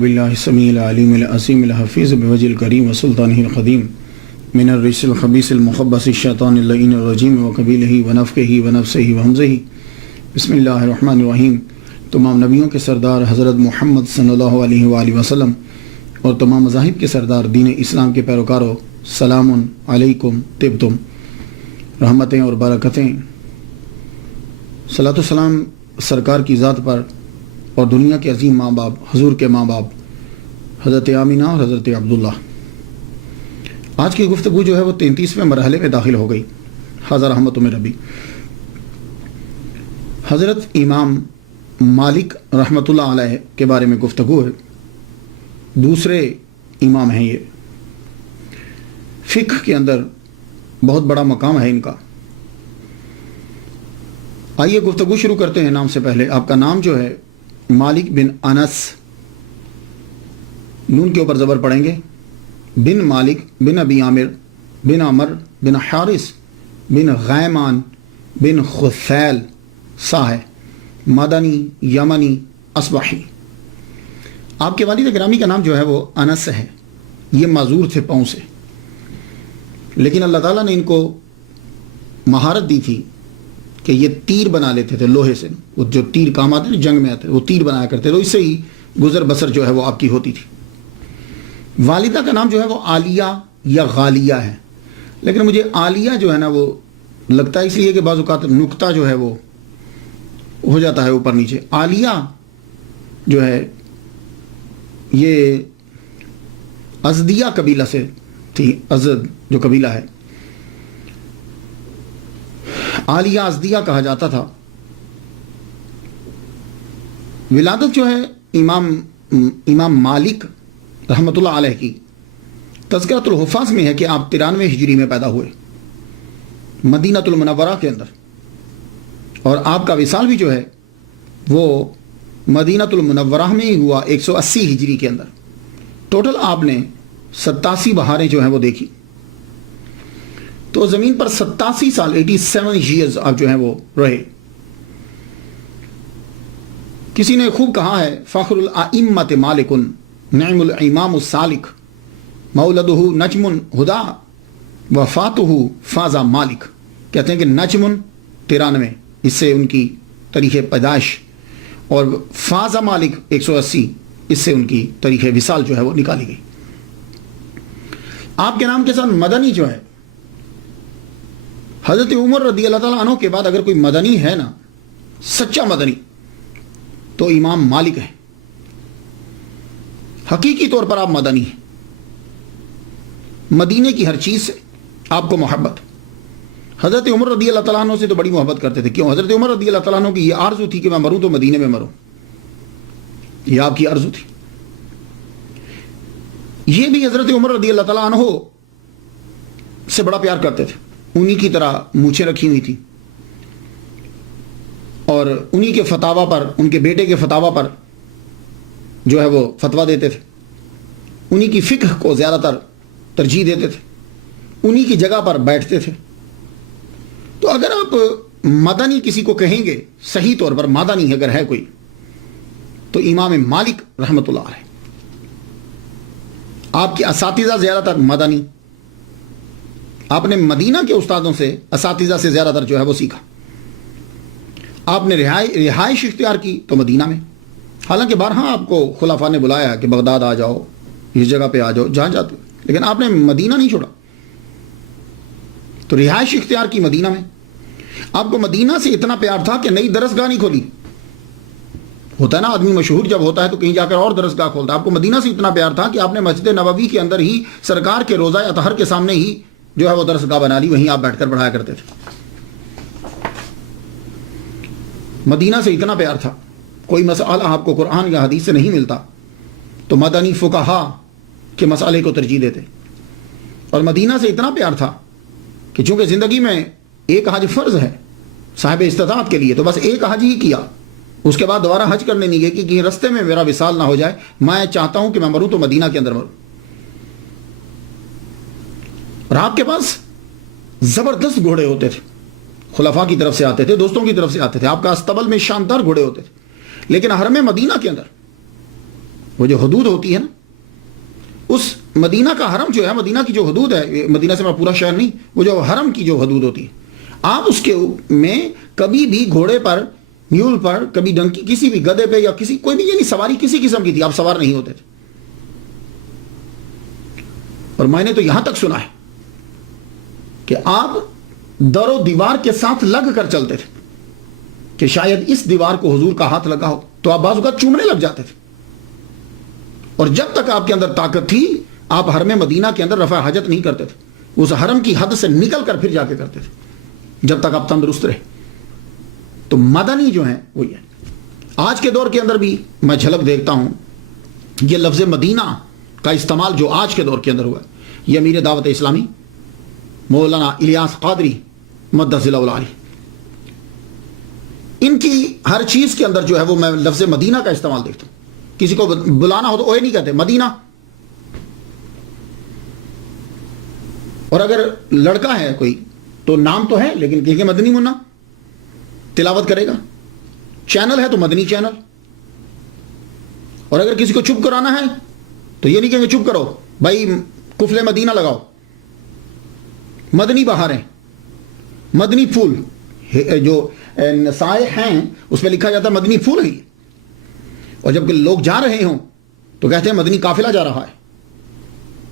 باللہ السمیع العلیم العظیم الحفیظ بوجہ الکریم وسلطانہ القدیم من الرجس الخبیث المخبث الشیطان اللعین الرجیم وقبیلہ ونفخہ ونفثہ وہمزہ بسم اللہ الرحمن الرحیم۔ تمام نبیوں کے سردار حضرت محمد صلی اللہ علیہ وآلہ وسلم اور تمام مذاہب کے سردار دین اسلام کے پیروکاروں، سلام علیکم طبتم، رحمتیں اور برکتیں، صلاۃ و سلام سرکار کی ذات پر اور دنیا کے عظیم ماں باپ، حضور کے ماں باپ حضرت آمینہ اور حضرت عبداللہ۔ آج کی گفتگو جو ہے وہ 33ویں مرحلے میں داخل ہو گئی۔ حضرت رحمت میں ربی حضرت امام مالک رحمۃ اللہ علیہ کے بارے میں گفتگو ہے۔ دوسرے امام ہیں یہ، فقہ کے اندر بہت بڑا مقام ہے ان کا۔ آئیے گفتگو شروع کرتے ہیں۔ نام سے پہلے آپ کا نام جو ہے مالک بن انس، نون کے اوپر زبر پڑھیں گے، بن مالک بن ابی عامر بن عمر بن حارث بن غیمان بن خثیل سا ہے، مدنی یمنی اصبحی۔ آپ کے والد گرامی کا نام جو ہے وہ انس ہے۔ یہ معذور تھے پاؤں سے، لیکن اللہ تعالیٰ نے ان کو مہارت دی تھی کہ یہ تیر بنا لیتے تھے لوہے سے، وہ جو تیر کام آتے ہیں جنگ میں آتے وہ تیر بنایا کرتے، تو اس سے ہی گزر بسر جو ہے وہ آپ کی ہوتی تھی۔ والدہ کا نام جو ہے وہ عالیہ یا غالیہ ہے، لیکن مجھے عالیہ جو ہے نا وہ لگتا ہے اس لیے کہ بعض اوقات نقطہ جو ہے وہ ہو جاتا ہے اوپر نیچے۔ عالیہ جو ہے یہ ازدیہ قبیلہ سے تھی، ازد جو قبیلہ ہے، عالیہ ازدیہ کہا جاتا تھا۔ ولادت جو ہے امام مالک رحمۃ اللہ علیہ کی تذکرۃ الحفاظ میں ہے کہ آپ 93 ہجری میں پیدا ہوئے مدینہ المنورہ کے اندر، اور آپ کا وصال بھی جو ہے وہ مدینہ المنورہ میں ہی ہوا 180 ہجری کے اندر۔ ٹوٹل آپ نے 87 بہاریں جو ہیں وہ دیکھی، تو زمین پر 87 سال 87 ایئرز آپ جو ہیں وہ رہے۔ کسی نے خوب کہا ہے، فخر الائمۃ مالک نعم الامام السالک مولدہ نجم ہدا وفاتہ فاز مالک۔ کہتے ہیں کہ نجم 93 اس سے ان کی تاریخ پیدائش، اور فاز مالک 180 اس سے ان کی تاریخ وصال جو ہے وہ نکالی گئی۔ آپ کے نام کے ساتھ مدنی جو ہے، حضرت عمر رضی اللہ تعالیٰ عنہ کے بعد اگر کوئی مدنی ہے نا، سچا مدنی، تو امام مالک ہے۔ حقیقی طور پر آپ مدنی ہیں، مدینے کی ہر چیز سے آپ کو محبت۔ حضرت عمر رضی اللہ تعالیٰ عنہ سے تو بڑی محبت کرتے تھے۔ کیوں؟ حضرت عمر رضی اللہ تعالیٰ عنہ کی یہ آرزو تھی کہ میں مروں تو مدینے میں مروں، یہ آپ کی آرزو تھی۔ یہ بھی حضرت عمر رضی اللہ تعالیٰ عنہ سے بڑا پیار کرتے تھے، انہی کی طرح مونچھیں رکھی ہوئی تھی، اور انہی کے فتاوا پر، ان کے بیٹے کے فتاوا پر جو ہے وہ فتویٰ دیتے تھے، انہی کی فقہ کو زیادہ تر ترجیح دیتے تھے، انہی کی جگہ پر بیٹھتے تھے۔ تو اگر آپ مدنی کسی کو کہیں گے، صحیح طور پر مدنی اگر ہے کوئی، تو امام مالک رحمۃ اللہ علیہ۔ آپ کے اساتذہ زیادہ تر مدنی، آپ نے مدینہ کے استادوں سے، اساتذہ سے زیادہ تر جو ہے وہ سیکھا۔ آپ نے رہائش اختیار کی تو مدینہ میں، حالانکہ بارہا آپ کو خلفاء نے بلایا کہ بغداد آ جاؤ، اس جگہ پہ آ جاؤ جہاں جاتے ہو، لیکن آپ نے مدینہ نہیں چھوڑا، تو رہائش اختیار کی مدینہ میں۔ آپ کو مدینہ سے اتنا پیار تھا کہ نئی درسگاہ نہیں کھولی۔ ہوتا ہے نا آدمی مشہور جب ہوتا ہے تو کہیں جا کر اور درسگاہ کھولتا ہے۔ آپ کو مدینہ سے اتنا پیار تھا کہ آپ نے مسجد نبوی کے اندر ہی سرکار کے روضہ اطہر کے سامنے ہی جو ہے وہ درسگاہ بنا لی، وہیں آپ بیٹھ کر پڑھایا کرتے تھے۔ مدینہ سے اتنا پیار تھا، کوئی مسئلہ آپ کو قرآن یا حدیث سے نہیں ملتا تو مدنی فقہا کے مسئلے کو ترجیح دیتے۔ اور مدینہ سے اتنا پیار تھا کہ چونکہ زندگی میں ایک حج فرض ہے صاحب استطاعت کے لیے، تو بس ایک حج ہی کیا، اس کے بعد دوبارہ حج کرنے نہیں گئے کہ کہیں رستے میں میرا وصال نہ ہو جائے، میں چاہتا ہوں کہ میں مروں تو مدینہ کے اندر مروں۔ اور آپ کے پاس زبردست گھوڑے ہوتے تھے، خلفاء کی طرف سے آتے تھے، دوستوں کی طرف سے آتے تھے، آپ کا استبل میں شاندار گھوڑے ہوتے تھے، لیکن حرم مدینہ کے اندر وہ جو حدود ہوتی ہے نا، اس مدینہ کا حرم جو ہے، مدینہ کی جو حدود ہے، مدینہ سے پورا شہر نہیں، وہ جو حرم کی جو حدود ہوتی ہے، آپ اس کے میں کبھی بھی گھوڑے پر، میول پر، کبھی ڈنکی، کسی بھی گدے پہ یا کسی کوئی بھی یعنی سواری کسی قسم کی تھی، آپ سوار نہیں ہوتے تھے. اور میں نے تو یہاں تک سنا ہے کہ آپ در و دیوار کے ساتھ لگ کر چلتے تھے کہ شاید اس دیوار کو حضور کا ہاتھ لگا ہو تو آپ بعض اوقات چومنے لگ جاتے تھے. اور جب تک آپ کے اندر طاقت تھی آپ حرم مدینہ کے اندر رفع حاجت نہیں کرتے تھے، اس حرم کی حد سے نکل کر پھر جا کے کرتے تھے جب تک آپ تندرست رہے. تو مدنی جو ہیں وہی ہے. آج کے دور کے اندر بھی میں جھلک دیکھتا ہوں یہ لفظ مدینہ کا استعمال جو آج کے دور کے اندر ہوا ہے، یہ امیر دعوت اسلامی مولانا الیاس قادری مدث اللہ علیہ، ان کی ہر چیز کے اندر جو ہے وہ میں لفظ مدینہ کا استعمال دیکھتا ہوں. کسی کو بلانا ہو تو اوے نہیں کہتے، مدینہ. اور اگر لڑکا ہے کوئی تو نام تو ہے لیکن کہ مدنی منا تلاوت کرے گا. چینل ہے تو مدنی چینل. اور اگر کسی کو چپ کرانا ہے تو یہ نہیں کہیں گے چپ کرو بھائی کفل مدینہ لگاؤ. مدنی بہاریں، مدنی پھول، جو سائے ہیں اس پہ لکھا جاتا ہے مدنی پھول ہے. اور جب لوگ جا رہے ہوں تو کہتے ہیں مدنی قافلہ جا رہا ہے.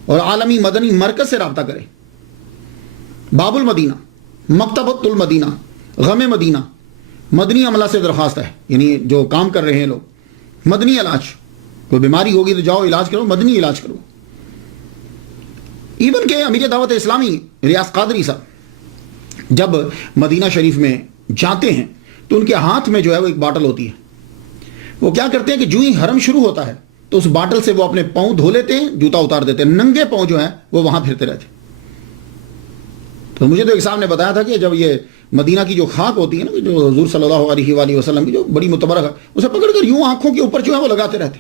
اور عالمی مدنی مرکز سے رابطہ کریں. باب المدینہ، مکتبۃ المدینہ، غم مدینہ، مدنی عملہ سے درخواست ہے، یعنی جو کام کر رہے ہیں لوگ. مدنی علاج، کوئی بیماری ہوگی تو جاؤ علاج کرو، مدنی علاج کرو. ایون کہ امیر دعوت اسلامی ریاض قادری صاحب جب مدینہ شریف میں جاتے ہیں تو ان کے ہاتھ میں جو ہے وہ ایک باٹل ہوتی ہے. وہ کیا کرتے ہیں کہ جو ہی حرم شروع ہوتا ہے تو اس باٹل سے وہ اپنے پاؤں دھو لیتے ہیں، جوتا اتار دیتے ہیں، ننگے پاؤں جو ہیں وہ وہاں پھرتے رہتے ہیں. تو مجھے تو ایک صاحب نے بتایا تھا کہ جب یہ مدینہ کی جو خاک ہوتی ہے نا، جو حضور صلی اللہ علیہ وآلہ وسلم کی جو بڑی متبرک ہے، اسے پکڑ کر یوں آنکھوں کے اوپر جو ہے وہ لگاتے رہتے.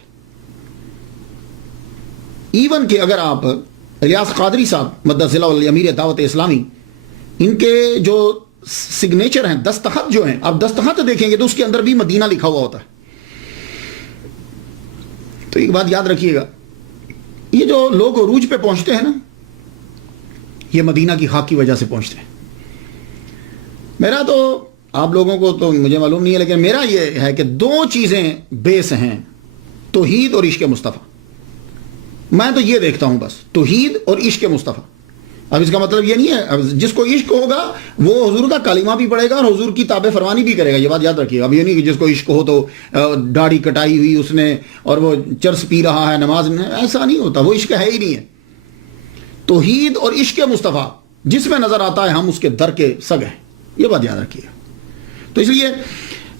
ایون کہ اگر آپ ریاض قادری صاحب مدث اللہ علیہ امیر دعوت اسلامی، ان کے جو سگنیچر ہیں، دستخط جو ہیں، آپ دستخط دیکھیں گے تو اس کے اندر بھی مدینہ لکھا ہوا ہوتا ہے. تو ایک بات یاد رکھیے گا، یہ جو لوگ عروج پہ پہنچتے ہیں نا، یہ مدینہ کی خاک کی وجہ سے پہنچتے ہیں. میرا تو آپ لوگوں کو تو مجھے معلوم نہیں ہے، لیکن میرا یہ ہے کہ دو چیزیں بیس ہیں، توحید اور عشق مصطفیٰ. میں تو یہ دیکھتا ہوں بس، توحید اور عشق مصطفیٰ. اب اس کا مطلب یہ نہیں ہے اب جس کو عشق ہوگا وہ حضور کا کلمہ بھی پڑھے گا اور حضور کی تابع فرمانی بھی کرے گا. یہ بات یاد رکھیے گا. اب یہ نہیں کہ جس کو عشق ہو تو داڑھی کٹائی ہوئی اس نے اور وہ چرس پی رہا ہے، نماز میں، ایسا نہیں ہوتا. وہ عشق ہے ہی نہیں ہے. توحید اور عشق مصطفیٰ جس میں نظر آتا ہے ہم اس کے در کے سگ ہیں. یہ بات یاد رکھیے. تو اس لیے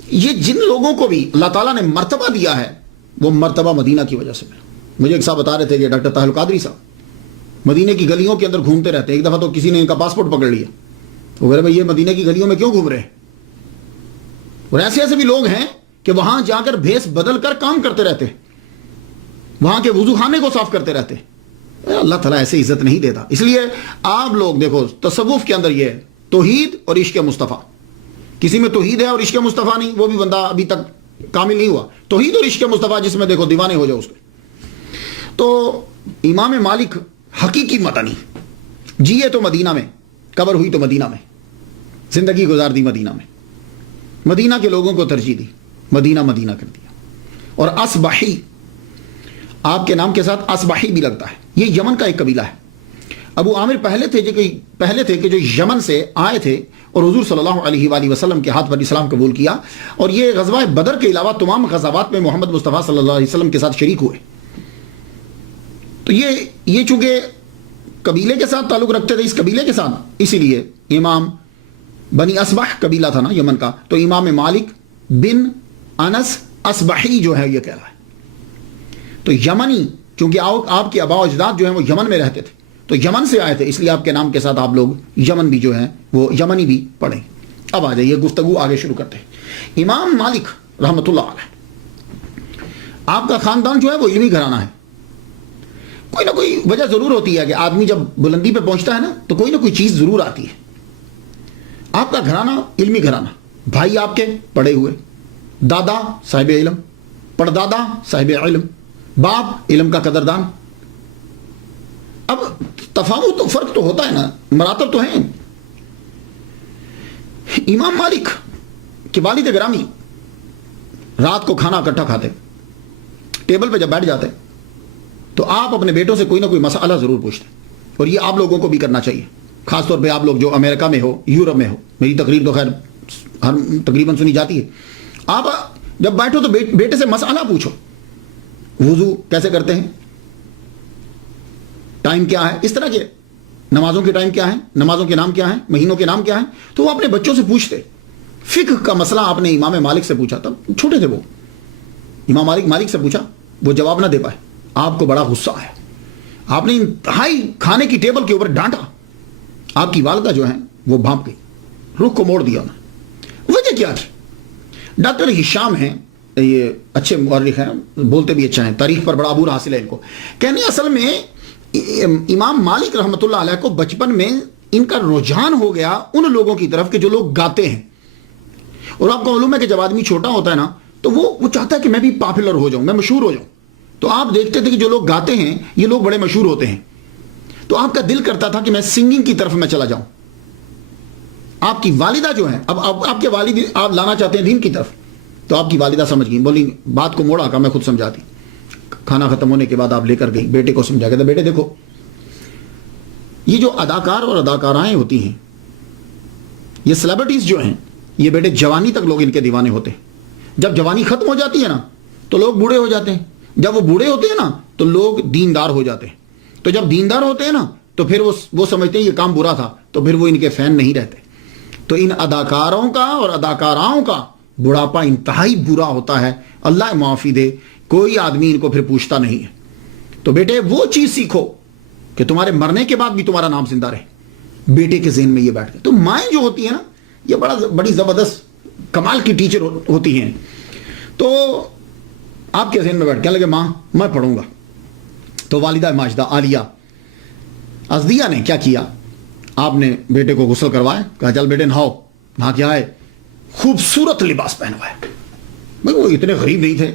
یہ جن لوگوں کو بھی اللہ تعالیٰ نے مرتبہ دیا ہے وہ مرتبہ مدینہ کی وجہ سے. مجھے ایک صاحب بتا رہے تھے کہ ڈاکٹر طاہر القادری صاحب مدینہ کی گلیوں کے اندر گھومتے رہتے ہیں. ایک دفعہ تو کسی نے ان کا پاسپورٹ پکڑ لیا. وہ کہہ رہے بھائی یہ مدینہ کی گلیوں میں کیوں گھوم رہے ہیں؟ اور ایسے ایسے بھی لوگ ہیں کہ وہاں جا کر بھیس بدل کر کام کرتے رہتے ہیں، وہاں کے وضو خانے کو صاف کرتے رہتے ہیں. اللہ تعالیٰ ایسے عزت نہیں دیتا. اس لیے آپ لوگ دیکھو تصوف کے اندر یہ ہے توحید اور عشق مصطفیٰ. کسی میں توحید ہے اور عشق مصطفیٰ نہیں، وہ بھی بندہ ابھی تک کامل نہیں ہوا. توحید اور عشق مصطفیٰ جس میں دیکھو دیوانے ہو جاؤ اس کو. تو امام مالک حقیقی مدنی، جیے تو مدینہ میں، قبر ہوئی تو مدینہ میں، زندگی گزار دی مدینہ میں، مدینہ کے لوگوں کو ترجیح دی، مدینہ مدینہ کر دیا. اور اصبحی، آپ کے نام کے ساتھ اصبحی بھی لگتا ہے. یہ یمن کا ایک قبیلہ ہے. ابو عامر پہلے تھے کہ جو یمن سے آئے تھے اور حضور صلی اللہ علیہ وآلہ وسلم کے ہاتھ پر اسلام قبول کیا. اور یہ غزوہ بدر کے علاوہ تمام غزوات میں محمد مصطفیٰ صلی اللہ علیہ وسلم کے ساتھ شریک ہوئے. تو یہ چونکہ قبیلے کے ساتھ تعلق رکھتے تھے، اس قبیلے کے ساتھ، اسی لیے امام بنی اصبح قبیلہ تھا نا یمن کا، تو امام مالک بن انس اصبحی جو ہے یہ کہہ رہا ہے. تو یمنی، چونکہ آپ کے آباء و اجداد جو ہیں وہ یمن میں رہتے تھے تو یمن سے آئے تھے، اس لیے آپ کے نام کے ساتھ آپ لوگ یمن بھی جو ہیں وہ یمنی بھی پڑھیں. اب آ جائیے گفتگو آگے شروع کرتے ہیں. امام مالک رحمۃ اللہ علیہ، آپ کا خاندان جو ہے وہ علمی گھرانہ ہے. کوئی نہ کوئی وجہ ضرور ہوتی ہے کہ آدمی جب بلندی پہ پہنچتا ہے نا تو کوئی نہ کوئی چیز ضرور آتی ہے. آپ کا گھرانہ علمی گھرانہ، بھائی آپ کے پڑھے ہوئے، دادا صاحب علم، پردادا صاحب علم، باپ علم کا قدردان. اب تفاوت تو فرق تو ہوتا ہے نا, مراتب تو ہیں. امام مالک کے والد گرامی رات کو کھانا اکٹھا کھاتے, ٹیبل پہ جب بیٹھ جاتے تو آپ اپنے بیٹوں سے کوئی نہ کوئی مسئلہ ضرور پوچھتے, اور یہ آپ لوگوں کو بھی کرنا چاہیے, خاص طور پہ آپ لوگ جو امریکہ میں ہو, یورپ میں ہو. میری تقریر تو خیر ہر تقریباً سنی جاتی ہے. آپ جب بیٹھو تو بیٹے سے مسئلہ پوچھو, وضو کیسے کرتے ہیں, ٹائم کیا ہے, اس طرح کے نمازوں کے ٹائم کیا ہے, نمازوں کے نام کیا ہیں, مہینوں کے نام کیا ہیں. تو وہ اپنے بچوں سے پوچھتے. فقہ کا مسئلہ آپ نے امام مالک سے پوچھا, تب چھوٹے تھے وہ, امام مالک سے پوچھا, وہ جواب نہ دے پائے, آپ کو بڑا غصہ آیا, آپ نے انتہائی کھانے کی ٹیبل کے اوپر ڈانٹا. آپ کی والدہ جو ہیں وہ بھانپ گئی, رخ کو موڑ دیا انہوں نے. وجہ کیا تھی؟ ڈاکٹر ہشام ہیں, یہ اچھے مورخ ہیں, بولتے بھی اچھا ہیں, تاریخ پر بڑا عبور حاصل ہے ان کو. کہنے اصل میں امام مالک رحمۃ اللہ علیہ کو بچپن میں ان کا رجحان ہو گیا ان لوگوں کی طرف کہ جو لوگ گاتے ہیں. اور آپ کو معلوم ہے کہ جب آدمی چھوٹا ہوتا ہے نا تو وہ چاہتا ہے کہ میں بھی پاپولر ہو جاؤں, میں مشہور ہو جاؤں. تو آپ دیکھتے تھے کہ جو لوگ گاتے ہیں یہ لوگ بڑے مشہور ہوتے ہیں, تو آپ کا دل کرتا تھا کہ میں سنگنگ کی طرف میں چلا جاؤں. آپ کی والدہ جو ہیں, اب آپ کے والد آپ لانا چاہتے ہیں دین کی طرف, تو آپ کی والدہ سمجھ گئی, بولی بات کو موڑا کا میں خود سمجھاتی. کھانا ختم ہونے کے بعد آپ لے کر گئی, بیٹے کو سمجھا کے, بیٹے دیکھو یہ جو اداکار اور اداکارائیں ہوتی ہیں, یہ سیلیبریٹیز جو ہیں, یہ بیٹے جوانی تک لوگ ان کے دیوانے ہوتے ہیں. جب جوانی ختم ہو جاتی ہے نا تو لوگ بوڑھے ہو جاتے ہیں, جب وہ بوڑھے ہوتے ہیں نا تو لوگ دیندار ہو جاتے ہیں. تو جب دیندار ہوتے ہیں نا تو پھر وہ سمجھتے ہیں یہ کام برا تھا, تو پھر وہ ان کے فین نہیں رہتے. تو ان اداکاروں کا اور اداکاراؤں کا بڑھاپا انتہائی برا ہوتا ہے, اللہ معافی دے. کوئی آدمی ان کو پھر پوچھتا نہیں ہے. تو بیٹے وہ چیز سیکھو کہ تمہارے مرنے کے بعد بھی تمہارا نام زندہ رہے. بیٹے کے ذہن میں یہ بیٹھ گئے. تو مائیں جو ہوتی ہیں نا یہ بڑی زبردست کمال کی ٹیچر ہوتی ہیں. تو آپ کے ذہن میں بیٹھ کہنے لگے ماں میں پڑھوں گا. تو والدہ ماجدہ عالیہ ازدیہ نے کیا کیا, آپ نے بیٹے کو غسل کروایا, کہا چل بیٹے نہاؤ. نہا کے آئے, خوبصورت لباس پہنوایا. بھائی وہ اتنے غریب نہیں تھے,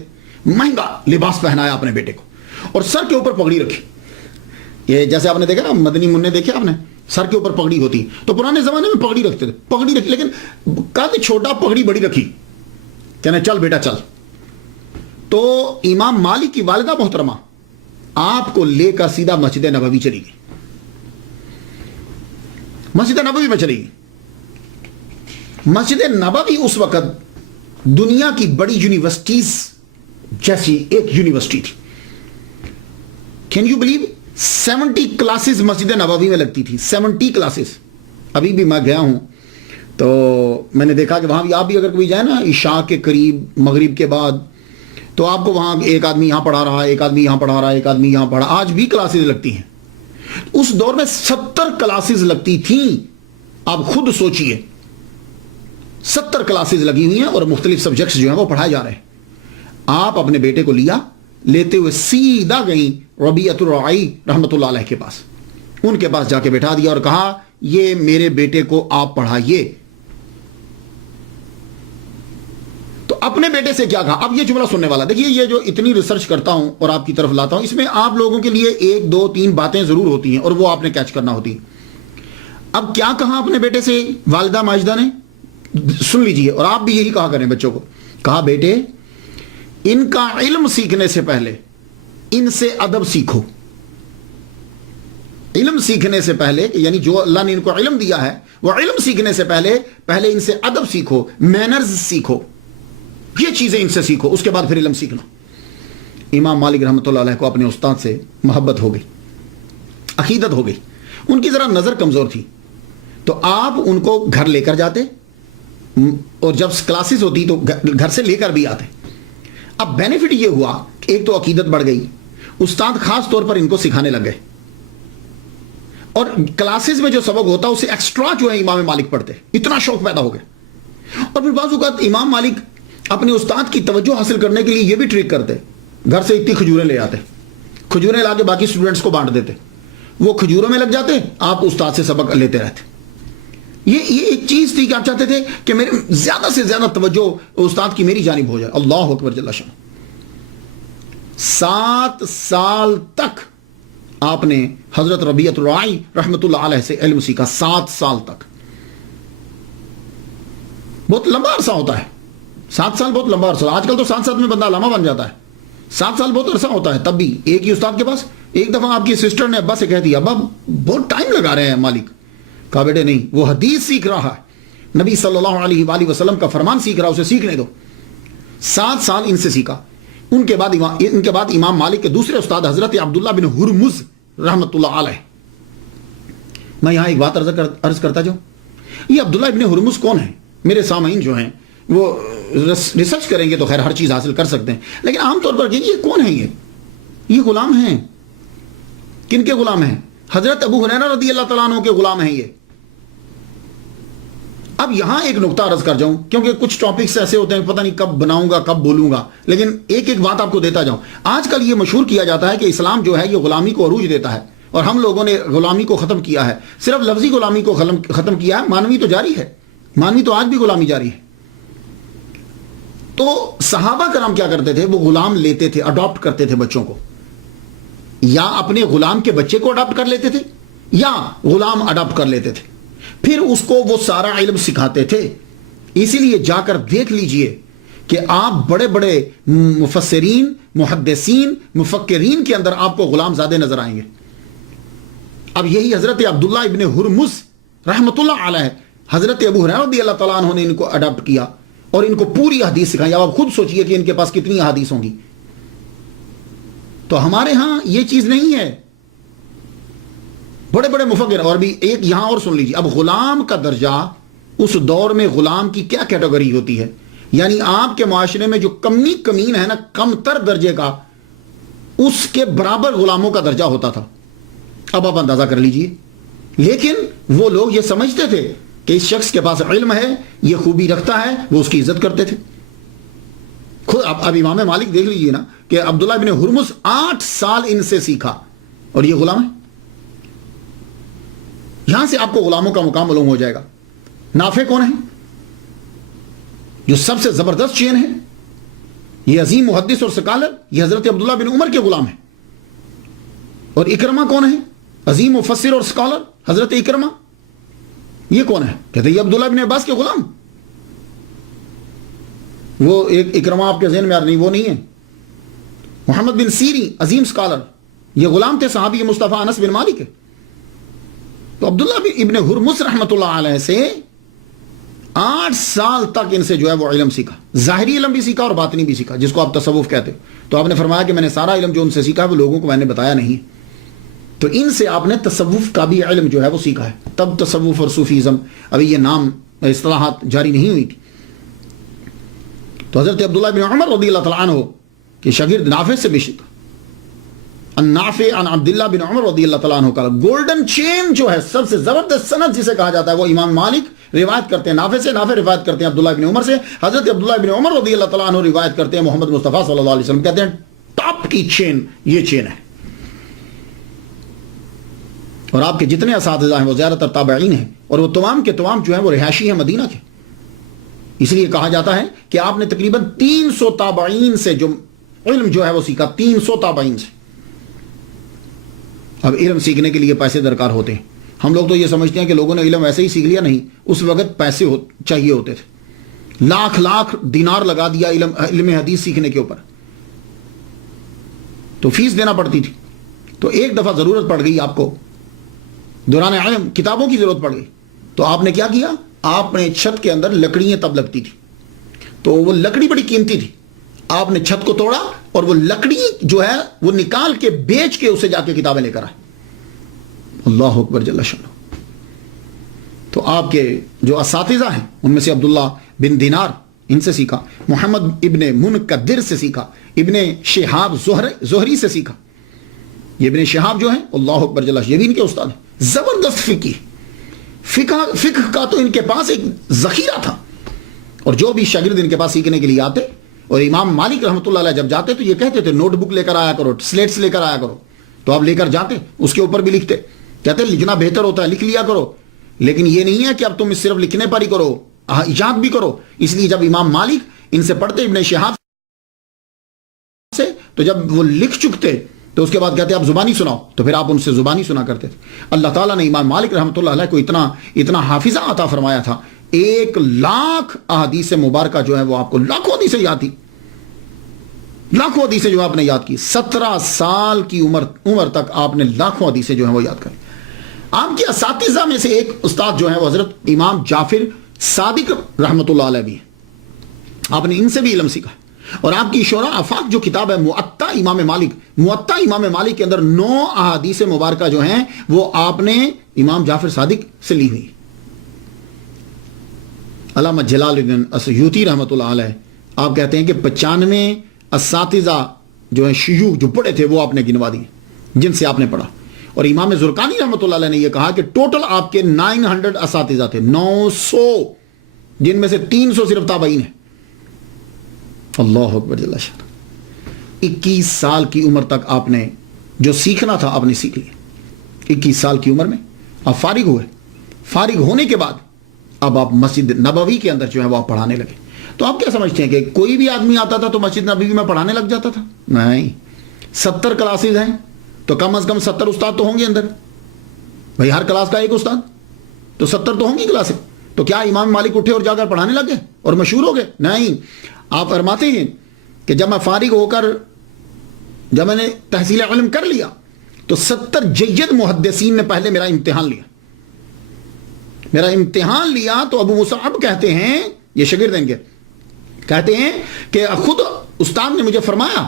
مہنگا لباس پہنایا اپنے بیٹے کو, اور سر کے اوپر پگڑی رکھی. یہ جیسے آپ نے دیکھا نا مدنی منع دیکھے آپ نے, سر کے اوپر پگڑی ہوتی, تو پرانے زمانے میں پگڑی رکھتے تھے, پگڑی رکھی, لیکن کافی چھوٹا پگڑی بڑی رکھی, کہنا چل بیٹا چل. تو امام مالک کی والدہ محترمہ آپ کو لے کر سیدھا مسجد نبوی چلی گئی. مسجد نبوی میں چلی گئی. مسجد نبوی اس وقت دنیا کی بڑی یونیورسٹیز جیسی ایک یونیورسٹی تھی. Can you believe 70 classes Masjid Nabawi میں لگتی تھی, 70 کلاسز. ابھی بھی میں گیا ہوں تو میں نے دیکھا کہ وہاں بھی آپ بھی اگر کوئی جائے نا عشاء کے قریب مغرب کے بعد, تو آپ کو وہاں ایک آدمی یہاں پڑھا رہا ہے, ایک آدمی یہاں پڑھا رہا ہے, ایک آدمی یہاں پڑھا. آج بھی کلاسز لگتی ہیں. اس دور میں 70 کلاسز لگتی تھیں. آپ خود سوچئے 70 کلاسز لگی ہوئی ہیں اور مختلف سبجیکٹس جو ہیں وہ پڑھائے جا رہے ہیں. آپ اپنے بیٹے کو لیتے ہوئے سیدھا گئیں ربیعۃ الرعی رحمۃ اللہ علیہ کے پاس. ان کے پاس جا کے بٹھا دیا اور کہا یہ میرے بیٹے کو آپ پڑھائیے. تو اپنے بیٹے سے کیا کہا؟ اب یہ جملہ سننے والا دیکھیے, یہ جو اتنی ریسرچ کرتا ہوں اور آپ کی طرف لاتا ہوں, اس میں آپ لوگوں کے لیے 1 2 3 باتیں ضرور ہوتی ہیں اور وہ آپ نے کیچ کرنا ہوتی. اب کیا کہا اپنے بیٹے سے والدہ ماجدہ نے, سن لیجئے, اور آپ بھی یہی کہا کریں بچوں کو. کہا بیٹے ان کا علم سیکھنے سے پہلے ان سے ادب سیکھو. علم سیکھنے سے پہلے, یعنی جو اللہ نے ان کو علم دیا ہے وہ علم سیکھنے سے پہلے ان سے ادب سیکھو, مینرز سیکھو, یہ چیزیں ان سے سیکھو, اس کے بعد پھر علم سیکھنا. امام مالک رحمۃ اللہ علیہ کو اپنے استاد سے محبت ہو گئی, عقیدت ہو گئی. ان کی ذرا نظر کمزور تھی, تو آپ ان کو گھر لے کر جاتے, اور جب کلاسز ہوتی تو گھر سے لے کر بھی آتے. اب بینیفٹ یہ ہوا کہ ایک تو عقیدت بڑھ گئی, استاد خاص طور پر ان کو سکھانے لگ گئے, اور کلاسز میں جو سبق ہوتا اسے ایکسٹرا جو ہے امام مالک پڑھتے, اتنا شوق پیدا ہو گیا. اور پھر بعض اوقات امام مالک اپنے استاد کی توجہ حاصل کرنے کے لیے یہ بھی ٹرک کرتے, گھر سے اتنی کھجوریں لے آتے, کھجوریں لا کے باقی اسٹوڈنٹس کو بانٹ دیتے, وہ کھجوروں میں لگ جاتے, آپ استاد سے سبق لیتے رہتے. یہ ایک چیز تھی کہ آپ چاہتے تھے کہ میرے زیادہ سے زیادہ توجہ استاد کی میری جانب ہو جائے. اللہ اکبر جل شان. 7 سال تک آپ نے حضرت ربیعۃ الرائی رحمۃ اللہ علیہ سے علم سیکھا. 7 سال تک. بہت لمبا عرصہ ہوتا ہے. 7 سال بہت لمبا عرصہ. آج کل تو 7 سال میں بندہ علامہ بن جاتا ہے. 7 سال بہت عرصہ ہوتا ہے. تب بھی ایک ہی استاد کے پاس. ایک دفعہ آپ کی سسٹر نے ابا سے کہہ دیا ابا بہت ٹائم لگا رہے ہیں مالک. کہا بیٹے نہیں, وہ حدیث سیکھ رہا ہے, نبی صلی اللہ علیہ وآلہ وسلم کا فرمان سیکھ رہا, اسے سیکھنے دو. 7 سال ان سے سیکھا. ان کے بعد امام مالک کے دوسرے استاد حضرت عبداللہ بن ہرمز رحمۃ اللہ علیہ. میں یہاں ایک بات عرض کرتا جاؤں. یہ عبداللہ بن ہرمز کون ہے؟ میرے سامعین جو ہیں وہ ریسرچ کریں گے تو خیر ہر چیز حاصل کر سکتے ہیں, لیکن عام طور پر یہ کون ہے؟ یہ غلام ہیں. کن کے غلام ہیں؟ حضرت ابو ہریرہ رضی اللہ تعالیٰ عنہ کے غلام ہیں یہ. اب یہاں ایک نقطہ عرض کر جاؤں, کیونکہ کچھ ٹاپکس ایسے ہوتے ہیں پتہ نہیں کب بناؤں گا کب بولوں گا, لیکن ایک ایک بات آپ کو دیتا جاؤں. آج کل یہ مشہور کیا جاتا ہے کہ اسلام جو ہے یہ غلامی کو عروج دیتا ہے, اور ہم لوگوں نے غلامی کو ختم کیا ہے. صرف لفظی غلامی کو ختم کیا ہے, مانوی تو جاری ہے. مانوی تو آج بھی غلامی جاری ہے. تو صحابہ کرام کیا کرتے تھے؟ وہ غلام لیتے تھے, اڈاپٹ کرتے تھے بچوں کو, یا اپنے غلام کے بچے کو اڈاپٹ کر لیتے تھے یا غلام اڈاپٹ کر لیتے تھے, پھر اس کو وہ سارا علم سکھاتے تھے. اسی لیے جا کر دیکھ لیجئے کہ آپ بڑے بڑے مفسرین, محدثین, مفکرین کے اندر آپ کو غلام زادے نظر آئیں گے. اب یہی حضرت عبداللہ ابن ہرمز رحمۃ اللہ علیہ, حضرت ابو ہریرہ رضی اللہ تعالیٰ عنہ نے ان کو اڈاپٹ کیا اور ان کو پوری حدیث سکھائی. اب آپ خود سوچئے کہ ان کے پاس کتنی حدیث ہوں گی. تو ہمارے ہاں یہ چیز نہیں ہے. بڑے بڑے مفکر. اور بھی ایک یہاں اور سن لیجیے. اب غلام کا درجہ اس دور میں غلام کی کیا کیٹیگری ہوتی ہے؟ یعنی آپ کے معاشرے میں جو کمین ہے نا, کم تر درجے کا, اس کے برابر غلاموں کا درجہ ہوتا تھا. اب آپ اندازہ کر لیجیے. لیکن وہ لوگ یہ سمجھتے تھے کہ اس شخص کے پاس علم ہے, یہ خوبی رکھتا ہے, وہ اس کی عزت کرتے تھے. خود اب امام مالک دیکھ لیجیے نا کہ عبداللہ بن ہرمز 8 سال ان سے سیکھا اور یہ غلام ہے. یہاں سے آپ کو غلاموں کا مقام معلوم ہو جائے گا. نافع کون ہے؟ جو سب سے زبردست چین ہے, یہ عظیم محدث اور سکالر, یہ حضرت عبداللہ بن عمر کے غلام ہے. اور اکرمہ کون ہے؟ عظیم مفسر اور سکالر, حضرت اکرمہ. یہ کون ہے؟ کہتے ہیں یہ عبداللہ بن عباس کے غلام. وہ ایک اکرمہ آپ کے ذہن میں آ رہا نہیں, وہ نہیں ہے. محمد بن سیری عظیم سکالر, یہ غلام تھے صحابی مصطفیٰ انس بن مالک. تو عبداللہ ابن ہرمز رحمۃ اللہ علیہ سے 8 سال تک ان سے جو ہے وہ علم سیکھا. ظاہری علم بھی سیکھا اور باطنی بھی سیکھا, جس کو آپ تصوف کہتے. تو آپ نے فرمایا کہ میں نے سارا علم جو ان سے سیکھا وہ لوگوں کو میں نے بتایا نہیں. تو ان سے آپ نے تصوف کا بھی علم جو ہے وہ سیکھا ہے. تب تصوف اور صوفیزم, ابھی یہ نام اصطلاحات جاری نہیں ہوئی تھی. تو حضرت عبداللہ بن عمر رضی اللہ تعالیٰ عنہ کہ شاگرد نافع سے بھی سیکھا. النافع عن عبداللہ بن عمر رضی اللہ تعالیٰ عنہ کا گولڈن چین جو ہے, سب سے زبردست سند جسے کہا جاتا ہے, وہ امام مالک روایت کرتے ہیں نافع سے, نافع روایت کرتے ہیں عبداللہ بن عمر سے, حضرت عبداللہ بن عمر رضی اللہ تعالیٰ عنہ روایت کرتے ہیں محمد مصطفیٰ صلی اللہ علیہ وسلم. کہتے ہیں ٹاپ کی چین یہ چین ہے. اور آپ کے جتنے اساتذہ ہیں وہ زیادہ تر تابعین ہیں, اور وہ تمام کے تمام جو ہیں وہ رہائشی ہیں مدینہ کے. اس لیے کہا جاتا ہے کہ آپ نے تقریباً 300 تابعین سے جو علم جو ہے وہ سیکھا, 300 تابعین سے. اب علم سیکھنے کے لیے پیسے درکار ہوتے ہیں. ہم لوگ تو یہ سمجھتے ہیں کہ لوگوں نے علم ایسے ہی سیکھ لیا. نہیں, اس وقت پیسے چاہیے ہوتے تھے. لاکھ دینار لگا دیا علم حدیث سیکھنے کے اوپر, تو فیس دینا پڑتی تھی. تو ایک دفعہ ضرورت پڑ گئی آپ کو, دوران علم کتابوں کی ضرورت پڑ گئی. تو آپ نے کیا کیا؟ آپ نے چھت کے اندر لکڑیاں تب لگتی تھی, تو وہ لکڑی بڑی قیمتی تھی. آپ نے چھت کو توڑا اور وہ لکڑی جو ہے وہ نکال کے بیچ کے اسے جا کے کتابیں لے کر آئے. اللہ اکبر جل شانہ. تو آپ کے جو اساتذہ ہیں ان میں سے عبداللہ بن دینار, ان سے سیکھا. محمد ابن منکدر سے سیکھا. ابن شہاب زہری سے سیکھا. یہ ابن شہاب جو ہیں اللہ اکبر جل شانہ, یہ بھی ان کے استاد ہیں. زبردست فقہ کا تو ان کے پاس ایک ذخیرہ تھا. اور جو بھی شاگرد ان کے پاس سیکھنے کے لیے آتے, اور امام مالک رحمۃ اللہ علیہ جب جاتے تو یہ کہتے تھے نوٹ بک لے کر آیا کرو, سلیٹس لے کر آیا کرو. تو آپ لے کر جاتے, اس کے اوپر بھی لکھتے. کہتے لکھنا بہتر ہوتا ہے, لکھ لیا کرو, لیکن یہ نہیں ہے کہ اب تم صرف لکھنے پر ہی کرو, ایجاد بھی کرو. اس لیے جب امام مالک ان سے پڑھتے ابن شہاب سے تو جب وہ لکھ چکتے تو اس کے بعد کہتے آپ زبانی سناؤ، تو پھر آپ ان سے زبانی سنا کرتے تھے۔ اللہ تعالیٰ نے امام مالک رحمۃ اللہ علیہ کو اتنا حافظہ عطا فرمایا تھا، 1,00,000 احادیث مبارکہ جو ہے وہ آپ کو لاکھوں حدیثیں یاد تھی، لاکھوں حدیثیں جو آپ نے یاد کی۔ 17 سال کی عمر تک آپ نے لاکھوں حدیثیں جو ہیں وہ یاد کری۔ آپ کے اساتذہ میں سے ایک استاد جو ہے وہ حضرت امام جعفر صادق رحمۃ اللہ علیہ بھی ہے، آپ نے ان سے بھی علم سیکھا۔ اور آپ کی شورا آفاق جو کتاب ہے موطا امام مالک کے اندر 9 احادیث مبارکہ جو ہیں وہ آپ نے امام جعفر صادق سے لی ہوئی۔ علامہ جلال الدین السیوطی رحمۃ اللہ علیہ آپ کہتے ہیں کہ 95 اساتذہ جو ہیں شیوخ جو پڑھے تھے وہ آپ نے گنوا دیے جن سے آپ نے پڑھا۔ اور امام زرقانی رحمۃ اللہ علیہ نے یہ کہا کہ ٹوٹل آپ کے 900 اساتذہ تھے، 900، جن میں سے 300 صرف تابعین ہیں۔ اللہ اکبر جل شان۔ 21 سال کی عمر تک آپ نے جو سیکھنا تھا آپ نے سیکھ لیا۔ 21 سال کی عمر میں آپ فارغ ہوئے، فارغ ہونے کے بعد اب آپ مسجد نبوی کے اندر جو ہے وہ آپ پڑھانے لگے۔ تو آپ کیا سمجھتے ہیں کہ کوئی بھی آدمی آتا تھا تو مسجد نبوی میں پڑھانے لگ جاتا تھا؟ نہیں، 70 کلاسز ہیں تو کم از کم 70 استاد تو ہوں گے اندر بھائی، ہر کلاس کا ایک استاد، تو 70 تو ہوں گی کلاسیں۔ تو کیا امام مالک اٹھے اور جا کر پڑھانے لگ گئے اور مشہور ہو گئے؟ نہیں، آپ فرماتے ہیں کہ جب میں فارغ ہو کر جب میں نے تحصیل علم کر لیا تو 70 جید محدثین نے پہلے میرا امتحان لیا تو ابو مصعب کہتے ہیں، یہ شاگرد ہیں کہتے ہیں کہ خود استاد نے مجھے فرمایا،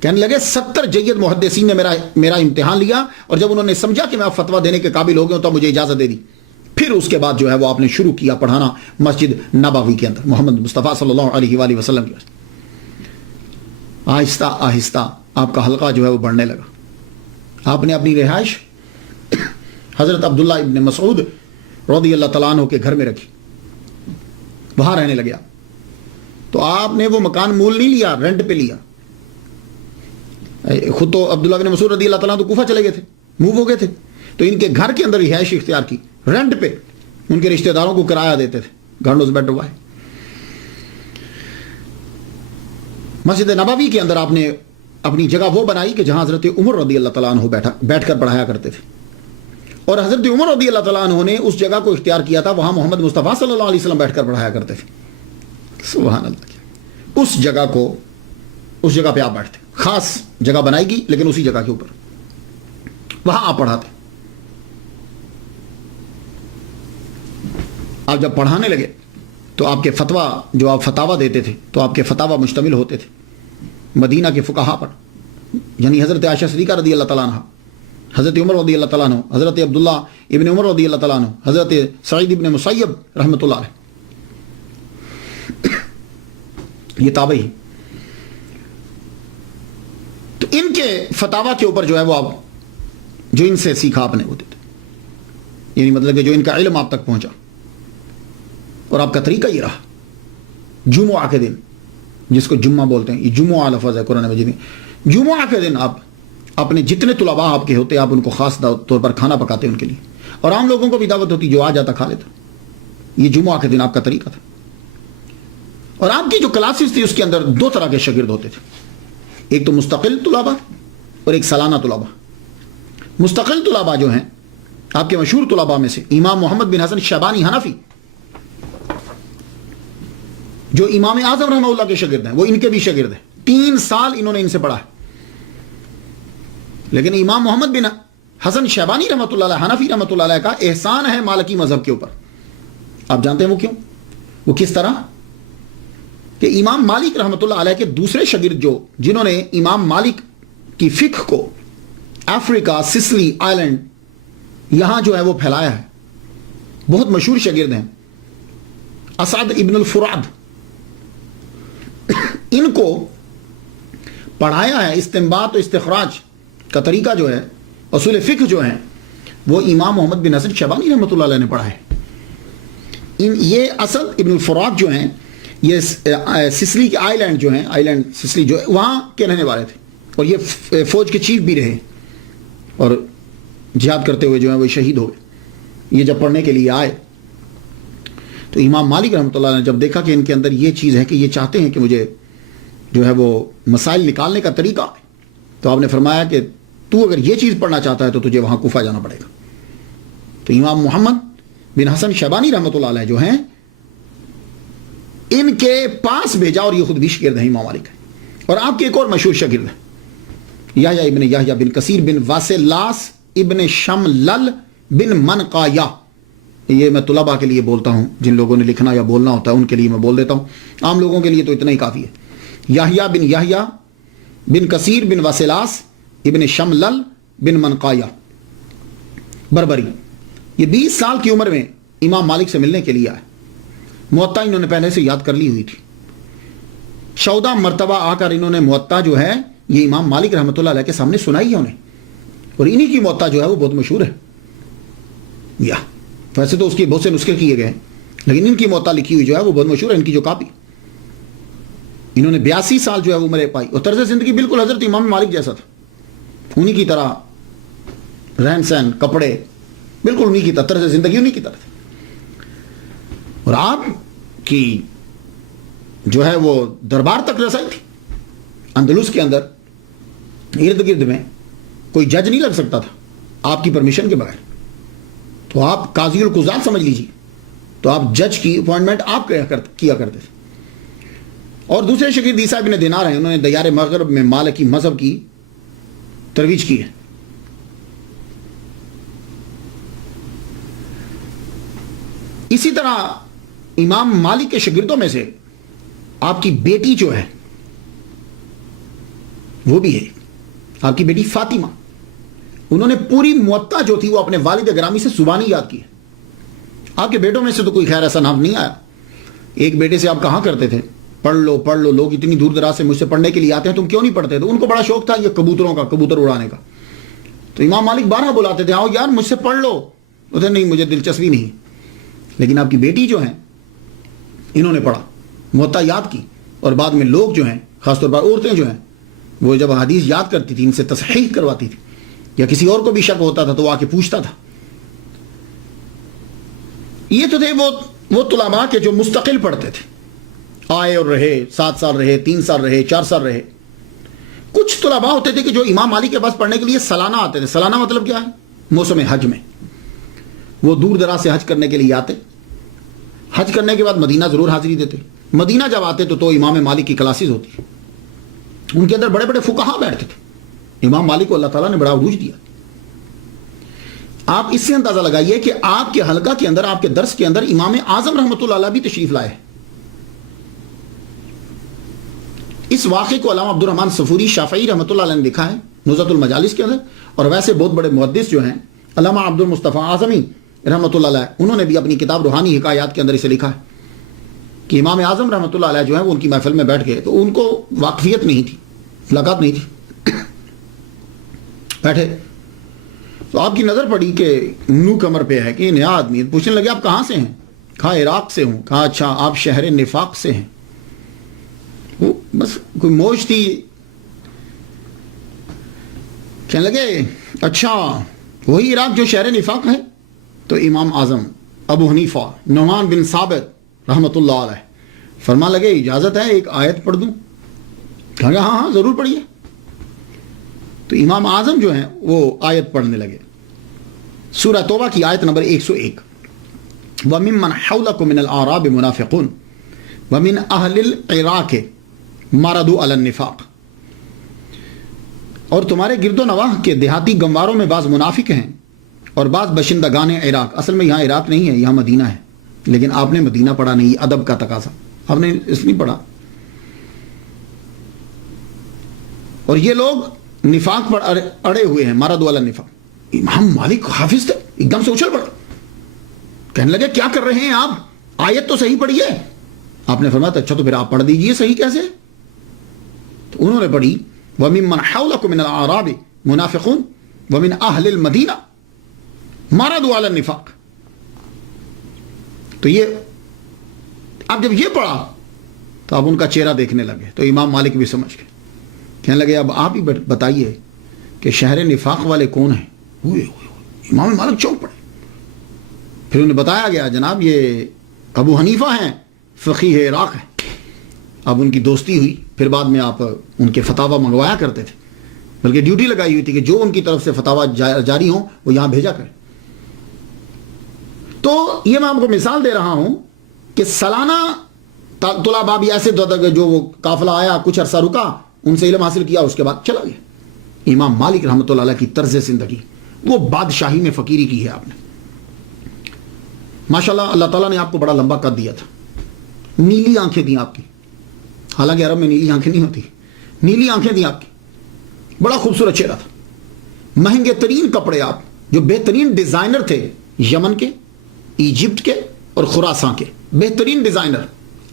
کہنے لگے 70 جید محدثین نے میرا امتحان لیا، اور جب انہوں نے سمجھا کہ میں فتویٰ دینے کے قابل ہو گیا ہوں تو مجھے اجازت دے دی۔ پھر اس کے بعد جو ہے وہ آپ نے شروع کیا پڑھانا مسجد نبوی کے اندر محمد مصطفیٰ صلی اللہ علیہ وآلہ وسلم کی۔ آہستہ آہستہ آپ کا حلقہ جو ہے وہ بڑھنے لگا۔ آپ نے اپنی رہائش حضرت عبداللہ ابن مسعود رضی اللہ تعالیٰ عنہ کے گھر میں رکھی، وہاں رہنے لگے آپ۔ تو آپ نے وہ مکان مول نہیں لیا، رینٹ پہ لیا۔ خود تو عبداللہ بن مسعود رضی اللہ تعالیٰ تو کوفہ چلے گئے تھے، موو ہو گئے تھے، تو ان کے گھر کے اندر رہائش اختیار کی، رینٹ پہ ان کے رشتہ داروں کو کرایہ دیتے تھے، گھرنوز بیٹھ ہوا ہے۔ مسجد نبوی کے اندر آپ نے اپنی جگہ وہ بنائی کہ جہاں حضرت عمر رضی اللہ تعالیٰ عنہ بیٹھ کر پڑھایا کرتے تھے، اور حضرت عمر رضی اللہ تعالیٰ عنہ نے اس جگہ کو اختیار کیا تھا، وہاں محمد مصطفیٰ صلی اللہ علیہ وسلم بیٹھ کر پڑھایا کرتے تھے۔ سبحان اللہ، اس جگہ پہ آپ بیٹھتے، خاص جگہ بنائی گئی لیکن اسی جگہ کے اوپر وہاں آپ پڑھاتے۔ آپ جب پڑھانے لگے تو آپ کے فتویٰ جو آپ فتاویٰ دیتے تھے تو آپ کے فتاویٰ مشتمل ہوتے تھے مدینہ کے فقہا پر، یعنی حضرت عائشہ صدیقہ رضی اللہ تعالیٰ عنہ، حضرت عمر رضی اللہ تعالیٰ عنہ، حضرت عبداللہ ابن عمر رضی اللہ تعالیٰ عنہ، حضرت سعید ابن مسیب رحمۃ اللہ علیہ، یہ تابعی۔ تو ان کے فتاویٰ کے اوپر جو ہے وہ آپ جو ان سے سیکھا آپ نے وہ دیتے، یعنی مطلب کہ جو ان کا علم آپ تک پہنچا، اور آپ کا طریقہ یہ رہا۔ جمعہ کے دن، جس کو جمعہ بولتے ہیں، یہ جمعہ لفظ ہے قرآن مجید میں، جمعہ کے دن آپ اپنے جتنے طلباء آپ کے ہوتے آپ ان کو خاص طور پر کھانا پکاتے ان کے لیے، اور عام لوگوں کو بھی دعوت ہوتی، جو آ جاتا کھا لیتا۔ یہ جمعہ کے دن آپ کا طریقہ تھا۔ اور آپ کی جو کلاسز تھی اس کے اندر 2 طرح کے شاگرد ہوتے تھے، ایک تو مستقل طلباء اور ایک سالانہ طلباء۔ مستقل طلباء جو ہیں آپ کے مشہور طلباء میں سے امام محمد بن حسن شیبانی حنفی، جو امام اعظم رحمہ اللہ کے شاگرد ہیں، وہ ان کے بھی شاگرد ہیں، 3 سال انہوں نے ان سے پڑھا ہے۔ لیکن امام محمد بن حسن شیبانی رحمۃ اللہ علیہ، حنفی رحمۃ اللہ علیہ کا احسان ہے مالکی مذہب کے اوپر۔ آپ جانتے ہیں وہ کیوں؟ وہ کس طرح کہ امام مالک رحمۃ اللہ علیہ کے دوسرے شاگرد جنہوں نے امام مالک کی فقہ کو افریقہ، سسلی آئلینڈ یہاں جو ہے وہ پھیلایا ہے، بہت مشہور شاگرد ہیں، اسعد ابن الفراد، ان کو پڑھایا ہے۔ استنباط و استخراج کا طریقہ جو ہے، اصول فقہ جو ہیں، وہ امام محمد بن حسن شیبانی رحمۃ اللہ علیہ نے پڑھا ہے۔ یہ اسد ابن الفرات جو ہیں، یہ سسلی کے آئلینڈ جو ہیں، آئلینڈ سسلی جو ہے وہاں کے رہنے والے تھے، اور یہ فوج کے چیف بھی رہے، اور جہاد کرتے ہوئے جو ہیں وہ شہید ہو گئے۔ یہ جب پڑھنے کے لیے آئے تو امام مالک رحمۃ اللہ نے جب دیکھا کہ ان کے اندر یہ چیز ہے کہ یہ چاہتے ہیں کہ مجھے جو ہے وہ مسائل نکالنے کا طریقہ ہے، تو آپ نے فرمایا کہ تو اگر یہ چیز پڑھنا چاہتا ہے تو تجھے وہاں کوفہ جانا پڑے گا۔ تو امام محمد بن حسن شیبانی رحمۃ اللہ علیہ جو ہیں، ان کے پاس بھیجا، اور یہ خود بھی شاگرد ہیں امام مالک، اور آپ کے ایک اور مشہور شاگرد ہیں یحییٰ ابن یحییٰ بن کثیر بن واسلاس ابن شملل بن منقایہ۔ یہ میں طلباء کے لیے بولتا ہوں، جن لوگوں نے لکھنا یا بولنا ہوتا ہے ان کے لیے میں بول دیتا ہوں، عام لوگوں کے لیے تو اتنا ہی کافی ہے۔ یحییٰ بن کثیر بن واسلاس ابن شملل بن منقایہ بربری، یہ 20 سال کی عمر میں امام مالک سے ملنے کے لیے آئے۔ موطا انہوں نے پہلے سے یاد کر لی ہوئی تھی، 14 مرتبہ آ کر انہوں نے موطا جو ہے یہ امام مالک رحمۃ اللہ علیہ کے سامنے سنائی ہے انہیں، اور انہی کی موطا جو ہے وہ بہت مشہور ہے۔ یا ویسے تو اس کے بہت سے نسخے کیے گئے ہیں، لیکن ان کی موطا لکھی ہوئی جو ہے وہ بہت مشہور ہے، ان کی جو کاپی۔ انہوں نے 82 سال جو ہے وہ عمر پائی، اور طرز زندگی بالکل حضرت امام مالک جیسا تھا، انہی کی طرح رہن سہن، کپڑے بالکل انہی کی طرح، طرز زندگی انہی کی طرح تھی۔ اور آپ کی جو ہے وہ دربار تک رسائی تھی، اندلس کے اندر ارد گرد میں کوئی جج نہیں لگ سکتا تھا آپ کی پرمیشن کے بغیر، تو آپ قاضی القضات سمجھ لیجیے، تو آپ جج کی اپوائنٹمنٹ آپ کیا کرتے تھے۔ اور دوسرے شاگرد عیسیٰ ابن دینار ہیں، انہوں نے دیار مغرب میں مالکی مذہب کی ترویج کی ہے۔ اسی طرح امام مالک کے شاگردوں میں سے آپ کی بیٹی جو ہے وہ بھی ہے، آپ کی بیٹی فاطمہ، انہوں نے پوری موطا جو تھی وہ اپنے والد گرامی سے زبانی یاد کی ہے۔ آپ کے بیٹوں میں سے تو کوئی خیر ایسا نام نہیں آیا۔ ایک بیٹے سے آپ کہا کرتے تھے پڑھ لو، لوگ اتنی دور دراز سے مجھ سے پڑھنے کے لیے آتے ہیں، تم کیوں نہیں پڑھتے؟ تو ان کو بڑا شوق تھا یہ کبوتروں کا، کبوتر اڑانے کا، تو امام مالک بارہ بلاتے تھے، آؤ یار مجھ سے پڑھ لو، کہتے نہیں مجھے دلچسپی نہیں۔ لیکن آپ کی بیٹی جو ہیں انہوں نے پڑھا، موطا یاد کی، اور بعد میں لوگ جو ہیں، خاص طور پر عورتیں جو ہیں، وہ جب حدیث یاد کرتی تھی ان سے تصحیح کرواتی تھی، یا کسی اور کو بھی شک ہوتا تھا تو وہ آ کے پوچھتا تھا۔ یہ تو تھے وہ طلباء کے جو مستقل پڑھتے تھے، آئے اور رہے، 7 سال رہے، 3 سال رہے، 4 سال رہے۔ کچھ طلباء ہوتے تھے کہ جو امام مالک کے پاس پڑھنے کے لیے سالانہ آتے تھے۔ سالانہ مطلب کیا ہے؟ موسم حج میں وہ دور دراز سے حج کرنے کے لیے آتے، حج کرنے کے بعد مدینہ ضرور حاضری دیتے۔ مدینہ جب آتے تو امام مالک کی کلاسز ہوتی، ان کے اندر بڑے بڑے فقہا بیٹھتے تھے۔ امام مالک کو اللہ تعالیٰ نے بڑا عروج دیا۔ آپ اس سے اندازہ لگائیے کہ آپ کے حلقہ کے اندر، آپ کے درس کے اندر امام اعظم رحمۃ اللہ علیہ بھی تشریف لائے۔ اس واقعے کو علامہ عبد الرحمن صفوری شافعی رحمۃ اللہ علیہ نے لکھا ہے نزہۃ المجالس کے اندر، اور ویسے بہت بڑے محدث جو ہیں علامہ عبد المصطفیٰ اعظمی رحمۃ اللہ علیہ، انہوں نے بھی اپنی کتاب روحانی حکایات کے اندر اسے لکھا ہے کہ امام اعظم رحمۃ اللہ علیہ جو ہیں وہ ان کی محفل میں بیٹھ گئے، تو ان کو واقفیت نہیں تھی، ملاقات نہیں تھی، بیٹھے تو آپ کی نظر پڑی کہ منہ کمر پہ ہے کہ نیا آدمی، پوچھنے لگے آپ کہاں سے ہیں؟ کہا عراق سے ہوں۔ کہا اچھا آپ شہر نفاق سے ہیں؟ وہ بس کوئی موج تھی، کہنے لگے اچھا وہی عراق جو شہر نفاق ہے؟ تو امام اعظم ابو حنیفہ نعمان بن ثابت رحمۃ اللہ علیہ فرما لگے اجازت ہے ایک آیت پڑھ دوں؟ کہا ہاں ضرور پڑھیے۔ تو امام اعظم جو ہیں وہ آیت پڑھنے لگے، سورہ توبہ کی آیت نمبر 101، وَمِمَّنْ حَوْلَكُم مِّنَ الْأَعْرَابِ مُنَافِقُونَ وَمِنْ أَهْلِ الْعِرَاقِ مَرَضُوا عَلَى النِّفَاقِ، اور تمہارے گرد و نواح کے دیہاتی گنواروں میں بعض منافق ہیں اور بعض بشندگان عراق۔ اصل میں یہاں عراق نہیں ہے، یہاں مدینہ ہے، لیکن آپ نے مدینہ پڑھا نہیں، ادب کا تقاضا، آپ نے اس نہیں پڑھا۔ اور یہ لوگ نفاق پر اڑے ہوئے ہیں، مرض والا نفاق۔ امام مالک حافظ تھے، ایک دم سے اچھل پڑا، کہنے لگے کیا کر رہے ہیں آپ؟ آیت تو صحیح پڑھیے۔ آپ نے فرمایا اچھا تو پھر آپ پڑھ دیجئے، صحیح کیسے؟ تو انہوں نے پڑھی وَمِمَّنْ حَوْلَكُم مِّنَ الْأَعْرَابِ مُنَافِقُونَ وَمِنْ أَهْلِ الْمَدِينَةِ مَرَضُوا عَلَى النِّفَاقِ۔ تو یہ اب جب یہ پڑھا تو اب ان کا چہرہ دیکھنے لگے، تو امام مالک بھی سمجھ گئے، کہنے لگے اب آپ ہی بتائیے کہ شہر نفاق والے کون ہیں؟ ہوئے امام مالک چونک پڑے۔ پھر انہیں بتایا گیا جناب یہ ابو حنیفہ ہیں، فقیہ عراق ہیں، اب ان کی دوستی ہوئی، پھر بعد میں آپ ان کے فتاوی منگوایا کرتے تھے، بلکہ ڈیوٹی لگائی ہوئی تھی کہ جو ان کی طرف سے فتاوی جاری ہوں وہ یہاں بھیجا کریں۔ تو یہ میں آپ کو مثال دے رہا ہوں کہ سالانہ طلباء بھی ایسے جو وہ قافلہ آیا، کچھ عرصہ رکا، ان سے علم حاصل کیا، اس کے بعد چلا گیا۔ امام مالک رحمۃ اللہ علیہ کی طرز زندگی، وہ بادشاہی میں فقیری کی ہے آپ نے، ماشاءاللہ اللہ تعالیٰ نے آپ کو بڑا لمبا قد دیا تھا، نیلی آنکھیں دیں آپ کی، حالانکہ عرب میں نیلی آنکھیں نہیں ہوتی، نیلی آنکھیں دیں آپ کی، بڑا خوبصورت چہرہ تھا، مہنگے ترین کپڑے، آپ جو بہترین ڈیزائنر تھے یمن کے، ایجپٹ کے اور خراساں کے بہترین ڈیزائنر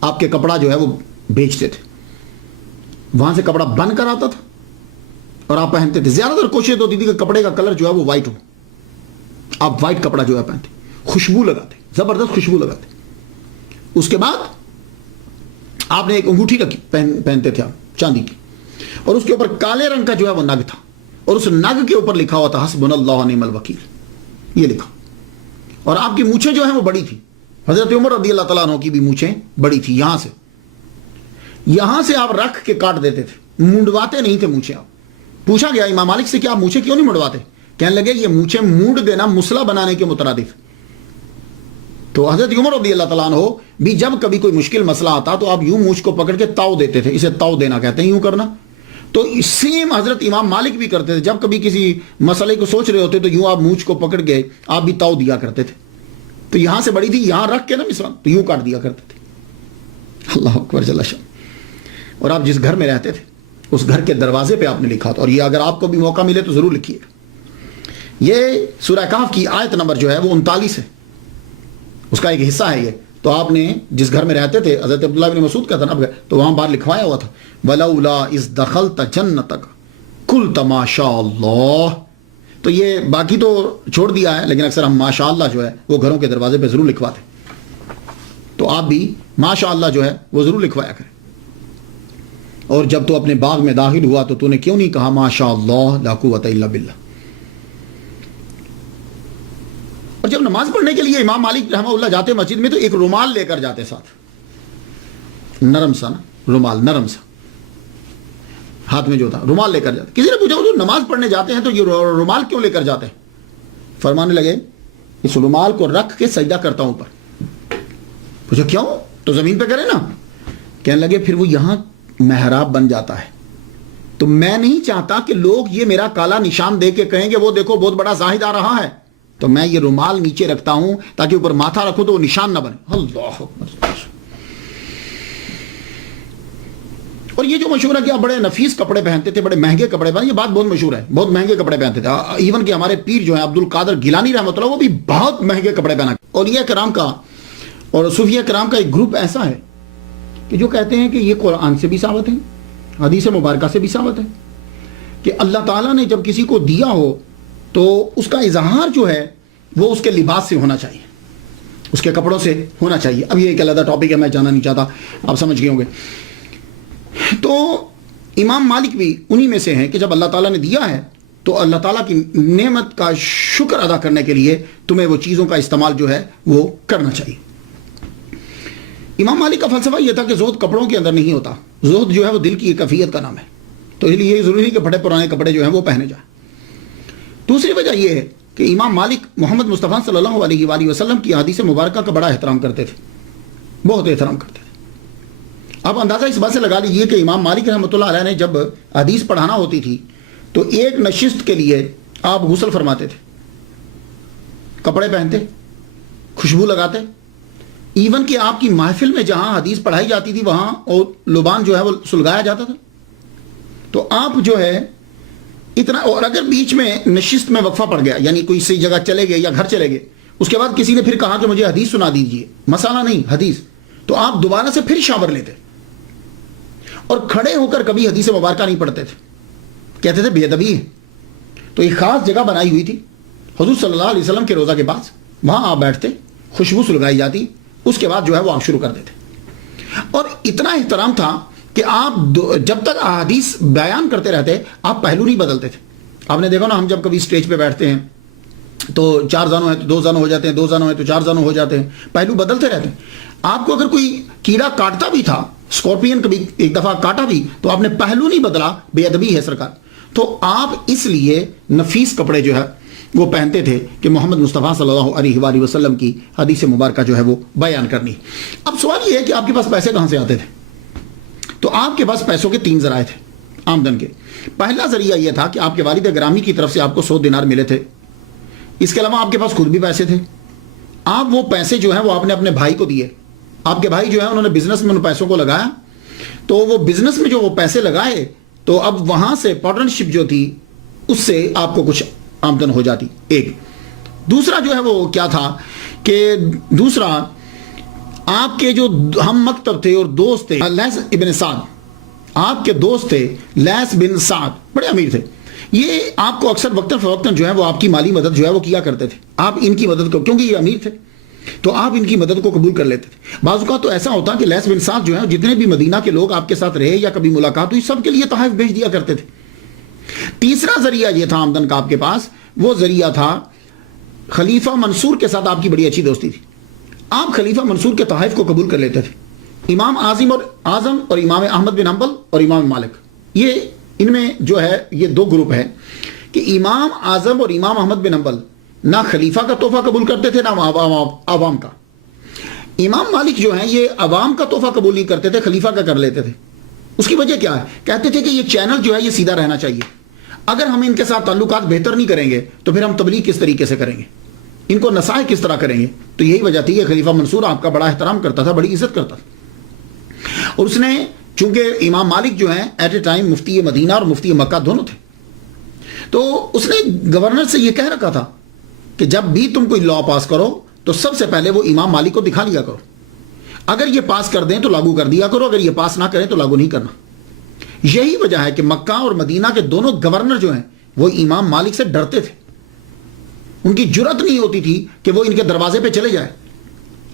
آپ کے کپڑا جو ہے وہ بیچتے تھے، وہاں سے کپڑا بن کر آتا تھا اور آپ پہنتے تھے۔ زیادہ تر کوشش ہوتی تھی کہ کپڑے کا کلر جو ہے وہ وائٹ ہو، آپ وائٹ کپڑا جو ہے پہنتے، خوشبو لگاتے، زبردست خوشبو لگاتے۔ اس کے بعد آپ نے ایک انگوٹھی رکھی، پہنتے تھے آپ چاندی کی، اور اس کے اوپر کالے رنگ کا جو ہے وہ نگ تھا، اور اس نگ کے اوپر لکھا ہوا تھا حسبنا اللہ و نعم الوکیل، یہ لکھا، اور آپ کی مونچھیں جو ہیں وہ بڑی تھی، حضرت عمر رضی اللہ تعالیٰ عنہ کی بھی مونچھیں بڑی تھی، یہاں سے آپ رکھ کے کاٹ دیتے تھے، منڈواتے نہیں تھے مونچھیں۔ آپ پوچھا گیا امام مالک سے کہ آپ مونچھیں کیوں نہیں منڈواتے؟ کہنے لگے یہ مونچھیں مونڈ دینا مسئلہ بنانے کے مترادف۔ تو حضرت عمر رضی اللہ تعالیٰ عنہ بھی جب کبھی کوئی مشکل مسئلہ آتا تو آپ یوں مونچھ کو پکڑ کے تاؤ دیتے تھے، اسے تاؤ دینا کہتے ہیں، یوں کرنا۔ تو سیم حضرت امام مالک بھی کرتے تھے، جب کبھی کسی مسئلے کو سوچ رہے ہوتے تو یوں آپ مونچھ کو پکڑ کے آپ بھی تاؤ دیا کرتے تھے۔ تو یہاں سے بڑی تھی، یہاں رکھ کے نا مثلاً تو یوں کاٹ دیا کرتے تھے۔ اللہ اکبر جل شان۔ اور آپ جس گھر میں رہتے تھے اس گھر کے دروازے پہ آپ نے لکھا تھا، اور یہ اگر آپ کو بھی موقع ملے تو ضرور لکھیے گا۔ یہ سورہ کہف کی آیت نمبر جو ہے وہ 39 ہے، اس کا ایک حصہ ہے یہ۔ تو آپ نے جس گھر میں رہتے تھے، حضرت عبداللہ بن مسعود کا تھا نا، تو وہاں باہر لکھوایا ہوا تھا وَلَوْلَا إِذْ دَخَلْتَ جَنَّتَكَ قُلْتَ مَا شَاءَ اللَّهُ۔ تو یہ باقی تو چھوڑ دیا ہے، لیکن اکثر ہم ماشاء اللہ جو ہے وہ گھروں کے دروازے پہ ضرور لکھواتے، تو آپ بھی ماشاء اللہ جو ہے وہ ضرور لکھوایا کریں۔ اور جب تو اپنے باغ میں داخل ہوا تو نے کیوں نہیں کہا ماشاء اللہ لا قوت الا باللہ؟ اور جب نماز پڑھنے کے لیے امام مالک رحمہ اللہ جاتے مسجد میں تو ایک رومال لے کر جاتے ساتھ، نرم سا نا رومال، نرم سا ہاتھ میں جو تھا رومال لے کر جاتے۔ کسی نے پوچھا جو نماز پڑھنے جاتے ہیں تو یہ رومال کیوں لے کر جاتے ہیں؟ فرمانے لگے اس رومال کو رکھ کے سجدہ کرتا ہوں اوپر۔ پوچھا کیوں؟ تو زمین پہ کرے نا۔ کہنے لگے پھر وہ یہاں محراب بن جاتا ہے، تو میں نہیں چاہتا کہ لوگ یہ میرا کالا نشان دے کے کہیں گے وہ دیکھو بہت بڑا زاہد آ رہا ہے، تو میں یہ رومال نیچے رکھتا ہوں تاکہ اوپر ماتھا رکھوں تو وہ نشان نہ بنے۔ اللہ اکبر۔ اور یہ جو مشہور ہے کہ آپ بڑے نفیس کپڑے پہنتے تھے، بڑے مہنگے کپڑے پہنتے، یہ بات بہت مشہور ہے، بہت مہنگے کپڑے پہنتے تھے۔ ایون کہ ہمارے پیر جو ہیں عبد القادر گیلانی رحمۃ اللہ، وہ بھی بہت مہنگے کپڑے پہنا۔ اولیاء کرام کا اور صوفیہ کرام کا ایک گروپ ایسا ہے کہ جو کہتے ہیں کہ یہ قرآن سے بھی ثابت ہے، حدیث مبارکہ سے بھی ثابت ہے کہ اللہ تعالیٰ نے جب کسی کو دیا ہو تو اس کا اظہار جو ہے وہ اس کے لباس سے ہونا چاہیے، اس کے کپڑوں سے ہونا چاہیے۔ اب یہ ایک علیحدہ ٹاپک ہے، میں جانا نہیں چاہتا، آپ سمجھ گئے ہوں گے۔ تو امام مالک بھی انہی میں سے ہیں کہ جب اللہ تعالیٰ نے دیا ہے تو اللہ تعالیٰ کی نعمت کا شکر ادا کرنے کے لیے تمہیں وہ چیزوں کا استعمال جو ہے وہ کرنا چاہیے۔ امام مالک کا فلسفہ یہ تھا کہ زہد کپڑوں کے اندر نہیں ہوتا، زہد جو ہے وہ دل کی ایک کیفیت کا نام ہے، تو اس لیے یہ ضروری ہے کہ بڑے پرانے کپڑے جو ہیں وہ پہنے جائیں۔ دوسری وجہ یہ ہے کہ امام مالک محمد مصطفیٰ صلی اللہ علیہ وآلہ وسلم کی حدیث مبارکہ کا بڑا احترام کرتے تھے، بہت احترام کرتے تھے۔ آپ اندازہ اس بات سے لگا لیجیے کہ امام مالک رحمۃ اللہ علیہ نے جب حدیث پڑھانا ہوتی تھی تو ایک نشست کے لیے آپ غسل فرماتے تھے، کپڑے پہنتے، خوشبو لگاتے، ایون کہ آپ کی محفل میں جہاں حدیث پڑھائی جاتی تھی وہاں اور لبان جو ہے وہ سلگایا جاتا تھا۔ تو آپ جو ہے اتنا، اور اگر بیچ میں نشست میں وقفہ پڑ گیا، یعنی کوئی سی جگہ چلے گئے یا گھر چلے گئے، اس کے بعد کسی نے پھر کہا کہ مجھے حدیث سنا دیجئے، مسئلہ نہیں حدیث، تو آپ دوبارہ سے پھر شاور لیتے اور کھڑے ہو کر کبھی حدیث مبارکہ نہیں پڑھتے تھے، کہتے تھے بے ادبی ہے۔ تو ایک خاص جگہ بنائی ہوئی تھی حضور صلی اللہ علیہ وسلم کے روضہ کے پاس، وہاں آپ بیٹھتے، خوشبو سلگائی جاتی، اس کے بعد جو ہے وہ آپ شروع کر دیتے۔ اور اتنا احترام تھا کہ آپ جب تک احادیث بیان کرتے رہتے آپ پہلو نہیں بدلتے تھے۔ آپ نے دیکھا نا، ہم جب کبھی اسٹیج پہ بیٹھتے ہیں تو 4 زانوں ہیں تو 2 زانوں ہو جاتے ہیں، 2 زانوں ہیں تو 4 زانوں ہو جاتے ہیں، پہلو بدلتے رہتے ہیں۔ آپ کو اگر کوئی کیڑا کاٹتا بھی تھا اسکارپین کبھی ایک دفعہ کاٹا بھی تو آپ نے پہلو نہیں بدلا، بے ادبی ہے سرکار. تو آپ اس لیے نفیس کپڑے جو ہے وہ پہنتے تھے کہ محمد مصطفیٰ صلی اللہ علیہ وآلہ وسلم کی حدیث مبارکہ جو ہے وہ بیان کرنی. اب سوال یہ ہے کہ آپ کے پاس پیسے کہاں سے آتے تھے؟ تو آپ کے پاس پیسوں کے 3 ذرائع تھے آمدن کے. پہلا ذریعہ یہ تھا کہ آپ کے والد گرامی کی طرف سے آپ کو 100 دینار ملے تھے. اس کے علاوہ آپ کے پاس خود بھی پیسے تھے. آپ وہ پیسے جو ہیں وہ آپ نے اپنے بھائی کو دیے. آپ کے بھائی جو ہیں انہوں نے بزنس میں ان پیسوں کو لگایا، تو وہ بزنس میں جو وہ پیسے لگائے تو اب وہاں سے پارٹنرشپ جو تھی اس سے آپ کو کچھ آمدن ہو جاتی. ایک دوسرا جو ہے وہ کیا تھا کہ دوسرا آپ کے جو ہم مکتب تھے اور دوست تھے، لیث ابن سعد، آپ کے دوست تھے لیث بن سعد، بڑے امیر تھے. یہ آپ کو اکثر وقتاً فوقتاً جو ہے وہ آپ کی مالی مدد جو ہے وہ کیا کرتے تھے. آپ ان کی مدد کو، کیونکہ یہ امیر تھے تو آپ ان کی مدد کو قبول کر لیتے تھے. بعض اوقات تو ایسا ہوتا کہ لیث بن سعد جو ہے جتنے بھی مدینہ کے لوگ آپ کے ساتھ رہے یا کبھی ملاقات ہوئی سب کے لیے تحائف بھیج دیا کرتے تھے. تیسرا ذریعہ یہ تھا آمدن کا آپ کے پاس، وہ ذریعہ تھا خلیفہ منصور کے ساتھ آپ کی بڑی اچھی دوستی تھی. آپ خلیفہ منصور کے تحائف کو قبول کر لیتے تھے. امام اعظم اور امام احمد بن حنبل اور امام مالک، یہ ان میں جو ہے یہ 2 گروپ ہے کہ امام اعظم اور امام احمد بن حنبل نہ خلیفہ کا تحفہ قبول کرتے تھے نہ عوام کا. امام مالک جو ہیں یہ عوام کا تحفہ قبول نہیں کرتے تھے، خلیفہ کا کر لیتے تھے. اس کی وجہ کیا ہے؟ کہتے تھے کہ یہ چینل جو ہے یہ سیدھا رہنا چاہیے. اگر ہم ان کے ساتھ تعلقات بہتر نہیں کریں گے تو پھر ہم تبلیغ کس طریقے سے کریں گے، ان کو نصائح کس طرح کریں گے. تو یہی وجہ تھی کہ خلیفہ منصور آپ کا بڑا احترام کرتا تھا، بڑی عزت کرتا تھا. اور اس نے چونکہ امام مالک جو ہیں ایٹ اے ٹائم مفتی مدینہ اور مفتی مکہ دونوں تھے، تو اس نے گورنر سے یہ کہہ رکھا تھا کہ جب بھی تم کوئی لا پاس کرو تو سب سے پہلے وہ امام مالک کو دکھا لیا کرو. اگر یہ پاس کر دیں تو لاگو کر دیا کرو، اگر یہ پاس نہ کریں تو لاگو نہیں کرنا. یہی وجہ ہے کہ مکہ اور مدینہ کے دونوں گورنر جو ہیں وہ امام مالک سے ڈرتے تھے. ان کی جرأت نہیں ہوتی تھی کہ وہ ان کے دروازے پہ چلے جائے.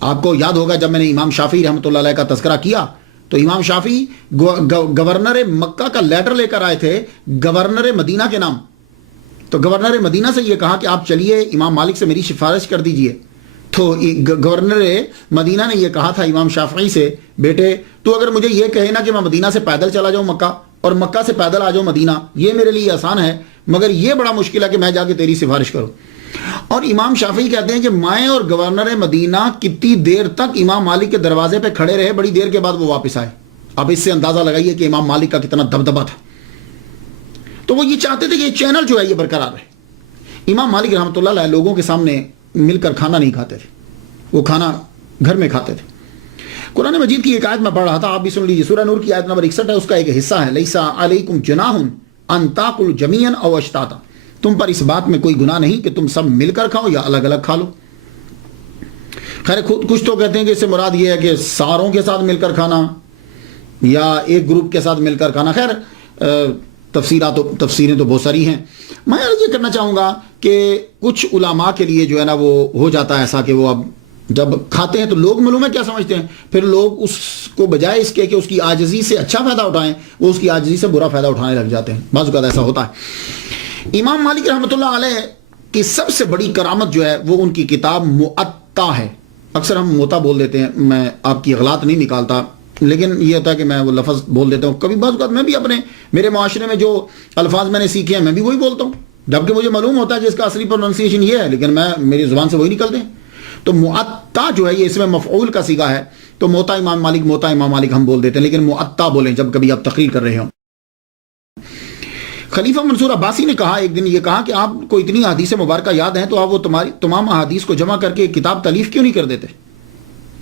آپ کو یاد ہوگا جب میں نے امام شافعی رحمۃ اللہ علیہ کا تذکرہ کیا تو امام شافعی گورنر مکہ کا لیٹر لے کر آئے تھے گورنر مدینہ کے نام. تو گورنر مدینہ سے یہ کہا کہ آپ چلیے امام مالک سے میری سفارش کر دیجئے. تو گورنر مدینہ نے یہ کہا تھا امام شافعی سے، بیٹے تو اگر مجھے یہ کہے نا کہ میں مدینہ سے پیدل چلا جاؤں مکہ اور مکہ سے پیدل آ جاؤں مدینہ، یہ میرے لیے آسان ہے، مگر یہ بڑا مشکل ہے کہ میں جا کے تیری سفارش کروں. اور امام شافعی کہتے ہیں کہ میں اور گورنر مدینہ کتنی دیر تک امام مالک کے دروازے پہ کھڑے رہے، بڑی دیر کے بعد وہ واپس آئے. اب اس سے اندازہ لگائیے کہ امام مالک کا کتنا دبدبہ تھا. تو وہ یہ چاہتے تھے کہ یہ چینل جو ہے یہ برقرار رہے. امام مالک رحمۃ اللہ علیہ لوگوں کے سامنے مل کر کھانا نہیں کھاتے تھے، وہ کھانا گھر میں کھاتے تھے. قرآن مجید کی ایک آیت میں پڑھ رہا تھا، آپ بھی سن لیجیے. سورہ نور کی آیت نمبر 61 ہے، اس کا ایک حصہ ہے لیسا علیکم جناح ان تاکلوا جمیعا او اشتاتا، تم پر اس بات میں کوئی گناہ نہیں کہ تم سب مل کر کھاؤ یا الگ الگ کھا لو. خیر کچھ تو کہتے ہیں کہ اس سے مراد یہ ہے کہ ساروں کے ساتھ مل کر کھانا یا ایک گروپ کے ساتھ مل کر کھانا. خیر تفسیریں تو بہت ساری ہیں. میں یہ کرنا چاہوں گا کہ کچھ علماء کے لیے جو ہے نا وہ ہو جاتا ہے ایسا کہ وہ اب جب کھاتے ہیں تو لوگ معلوم ہے کیا سمجھتے ہیں، پھر لوگ اس کو بجائے اس کے کہ اس کی عاجزی سے اچھا فائدہ اٹھائیں وہ اس کی عاجزی سے برا فائدہ اٹھانے لگ جاتے ہیں. بعض اوقات ایسا ہوتا ہے. امام مالک رحمۃ اللہ علیہ کی سب سے بڑی کرامت جو ہے وہ ان کی کتاب موطا ہے. اکثر ہم موطا بول دیتے ہیں، میں آپ کی اغلاط نہیں نکالتا، لیکن یہ ہوتا ہے کہ میں وہ لفظ بول دیتا ہوں. کبھی بعض اوقات میں بھی میرے معاشرے میں جو الفاظ میں نے سیکھے ہیں میں بھی وہی بولتا ہوں، جبکہ مجھے معلوم ہوتا ہے کہ اس کا اصلی پروننسیشن یہ ہے، لیکن میری زبان سے وہی نکلتے ہیں. تو موطا جو ہے یہ اس میں مفعول کا صیغہ ہے، تو موطا امام مالک ہم بول دیتے ہیں، لیکن موطا بولیں جب کبھی آپ تقریر کر رہے ہوں. خلیفہ منصور عباسی نے کہا ایک دن، یہ کہا کہ آپ کو اتنی احادیث مبارکہ یاد ہیں تو آپ وہ تمام احادیث کو جمع کر کے ایک کتاب تالیف کیوں نہیں کر دیتے؟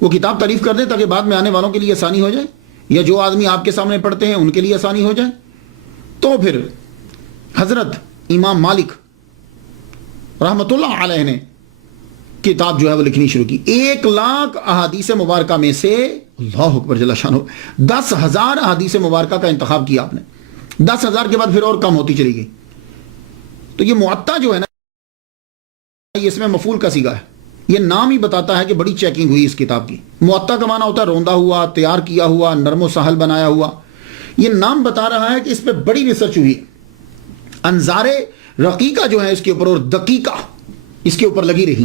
وہ کتاب تالیف کر دیں تاکہ بعد میں آنے والوں کے لیے آسانی ہو جائے، یا جو آدمی آپ کے سامنے پڑھتے ہیں ان کے لیے آسانی ہو جائے. تو پھر حضرت امام مالک رحمۃ اللہ علیہ نے کتاب جو ہے وہ لکھنی شروع کی. 1,00,000 احادیث مبارکہ میں سے اللہ اکبر جل شانہ 10,000 احادیث مبارکہ کا انتخاب کیا آپ نے. 10,000 کے بعد پھر اور کم ہوتی چلی گئی. تو یہ موطا جو ہے نا یہ اس میں مفعول کا صیغہ ہے. یہ نام ہی بتاتا ہے کہ بڑی چیکنگ ہوئی اس کتاب کی. موطا کا معنی ہوتا ہے روندا ہوا، تیار کیا ہوا، نرم و سہل بنایا ہوا. یہ نام بتا رہا ہے کہ اس پہ بڑی ریسرچ ہوئی. انظار رقیقہ جو ہے اس کے اوپر اور دقیقہ اس کے اوپر لگی رہی.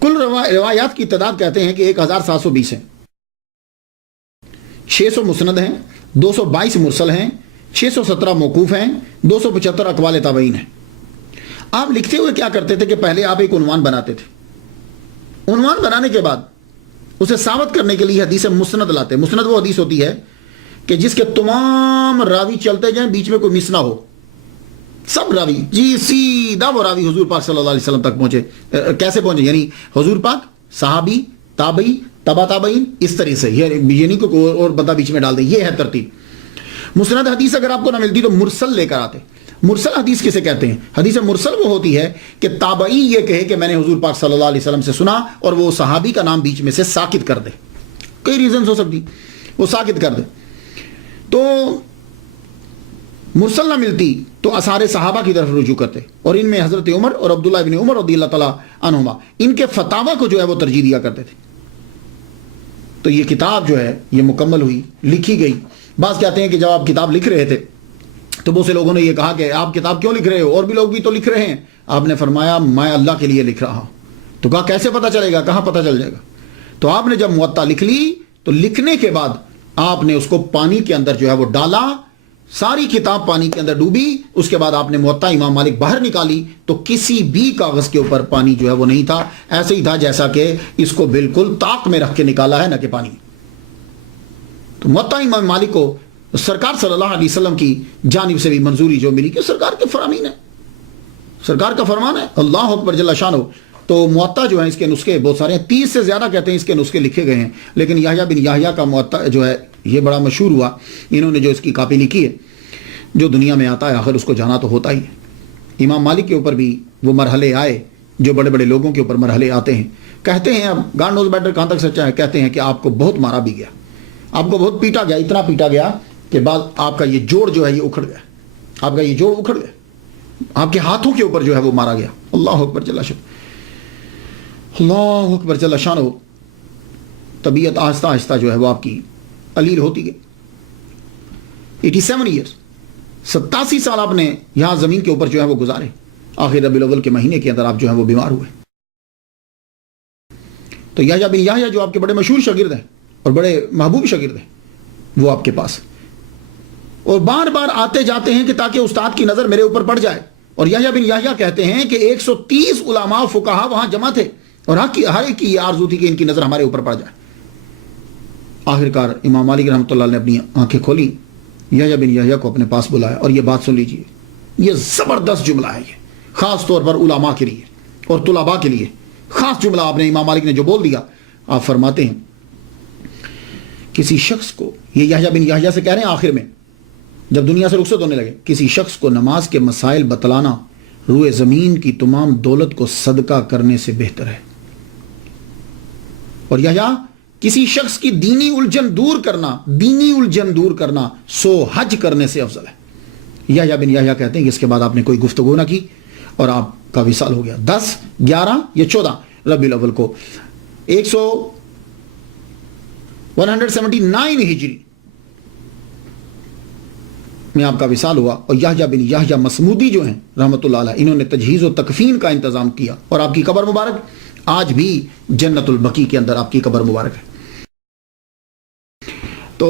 کل روایات کی تعداد کہتے ہیں کہ 1,720 ہے. 600 مسند ہیں, 222 مرسل ہیں, 617 موقوف ہیں, 275 اقوال تابعین ہیں. آپ لکھتے ہوئے کیا کرتے تھے کہ پہلے آپ ایک عنوان بناتے تھے, عنوان بنانے کے بعد اسے ثابت کرنے کے لیے حدیث مسند لاتے. مسند وہ حدیث ہوتی ہے کہ جس کے تمام راوی چلتے جائیں, بیچ میں کوئی مس نہ ہو, سب راوی جی سیدھا وہ راوی حضور پاک صلی اللہ علیہ وسلم تک پہنچے. کیسے پہنچے؟ یعنی حضور پاک, صحابی, تابعی, تبا تابعین, اس طرح سے. یہ نہیں کہ کوئی اور بندہ بیچ میں ڈال دیں, یہ ہے ترتیب. مسند حدیث اگر آپ کو نہ ملتی تو مرسل لے کر آتے. مرسل حدیث کسے کہتے ہیں؟ حدیث مرسل وہ ہوتی ہے کہ تابعی یہ کہے کہ میں نے حضور پاک صلی اللہ علیہ وسلم سے سنا, اور وہ صحابی کا نام بیچ میں سے ساکت کر دے. کئی ریزنز ہو سکتی, وہ ساکت کر دے. تو مرسل نہ ملتی تو آثار صحابہ کی طرف رجوع کرتے, اور ان میں حضرت عمر اور عبداللہ ابن عمر رضی اللہ تعالیٰ عنہما, ان کے فتاوی کو جو ہے وہ ترجیح دیا کرتے تھے. تو یہ کتاب جو ہے یہ مکمل ہوئی, لکھی گئی. بعض کہتے ہیں کہ جب آپ کتاب لکھ رہے تھے تو بہت سے لوگوں نے یہ کہا کہ آپ کتاب کیوں لکھ رہے ہو, اور بھی لوگ بھی تو لکھ رہے ہیں. آپ نے فرمایا میں اللہ کے لیے لکھ رہا ہوں. تو کہا کیسے پتہ چلے گا, کہاں پتہ چل جائے گا؟ تو آپ نے جب موطا لکھ لی تو لکھنے کے بعد آپ نے اس کو پانی کے اندر جو ہے وہ ڈالا, ساری کتاب پانی کے اندر ڈوبی. اس کے بعد آپ نے موطا امام مالک باہر نکالی تو کسی بھی کاغذ کے اوپر پانی جو ہے وہ نہیں تھا, ایسے ہی تھا جیسا کہ اس کو بالکل طاق میں رکھ کے نکالا ہے, نہ کہ پانی. تو موطا امام مالک کو سرکار صلی اللہ علیہ وسلم کی جانب سے بھی منظوری جو ملی کہ سرکار کے فرامین ہے, سرکار کا فرمان ہے, اللہ اکبر جل شانہ. تو موطا جو ہے اس کے نسخے بہت سارے ہیں, 30 سے زیادہ کہتے ہیں اس کے نسخے لکھے گئے ہیں, لیکن یحییٰ بن یحییٰ کا موطا جو ہے یہ بڑا مشہور ہوا. انہوں نے جو اس کی کاپی لکھی ہے, جو دنیا میں آتا ہے آخر اس کو جانا تو ہوتا ہی ہے. امام مالک کے اوپر بھی وہ مرحلے آئے جو بڑے بڑے لوگوں کے اوپر مرحلے آتے ہیں. کہتے ہیں, اب گاڈ نوز بیٹر کہاں تک سچا ہے, کہتے ہیں کہ آپ کو بہت مارا بھی گیا, آپ کو بہت پیٹا گیا, اتنا پیٹا گیا کہ بعد آپ کا یہ جوڑ جو ہے یہ اکھڑ گیا, آپ کا یہ جوڑ اکھڑ گیا, آپ کے ہاتھوں کے اوپر جو ہے وہ مارا گیا. اللہ اکبر جل شانہ, اللہ اکبر جل شانہ. طبیعت آہستہ آہستہ جو ہے وہ آپ کی علیل ہوتی گئی. 87 ایئرس, 87 سال آپ نے یہاں زمین کے اوپر جو ہے وہ گزارے. آخر ربیع الاول کے مہینے کے اندر آپ جو ہے وہ بیمار ہوئے. تو یحییٰ بن یحییٰ جو آپ کے بڑے مشہور شاگرد ہیں اور بڑے محبوب شاگرد ہیں, وہ آپ کے پاس, اور بار بار آتے جاتے ہیں کہ تاکہ استاد کی نظر میرے اوپر پڑ جائے. اور یحییٰ بن یحییٰ کہتے ہیں کہ 130 علماء فقہا وہاں جمع تھے, اور ہر ایک کی یہ آرزو تھی کہ ان کی نظر ہمارے اوپر پڑ جائے. آخرکار امام مالک رحمۃ اللہ نے اپنی آنکھیں کھولی, یحییٰ بن یحییٰ کو اپنے پاس بلایا, اور یہ بات سن لیجئے, یہ زبردست جملہ ہے, یہ خاص طور پر علماء کے لیے اور طلباء کے لیے خاص جملہ آپ نے امام مالک نے جو بول دیا. آپ فرماتے ہیں کسی شخص کو, یہ یحییٰ بن یحییٰ سے کہہ رہے ہیں آخر میں جب دنیا سے رخصت ہونے لگے, کسی شخص کو نماز کے مسائل بتلانا روئے زمین کی تمام دولت کو صدقہ کرنے سے بہتر ہے. اور یحییٰ کسی شخص کی دینی الجھن دور کرنا 100 حج کرنے سے افضل ہے. یحییٰ بن یحییٰ کہتے ہیں کہ اس کے بعد آپ نے کوئی گفتگو نہ کی اور آپ کا وصال ہو گیا. 10 11 یا 14 ربیع الاول کو 179 ہجری میں آپ کا وصال ہوا. اور یحییٰ بن یحییٰ مصمودی جو ہیں رحمۃ اللہ علیہ, انہوں نے تجہیز و تکفین کا انتظام کیا, اور آپ کی قبر مبارک آج بھی جنت البقیع کے اندر آپ کی قبر مبارک ہے. تو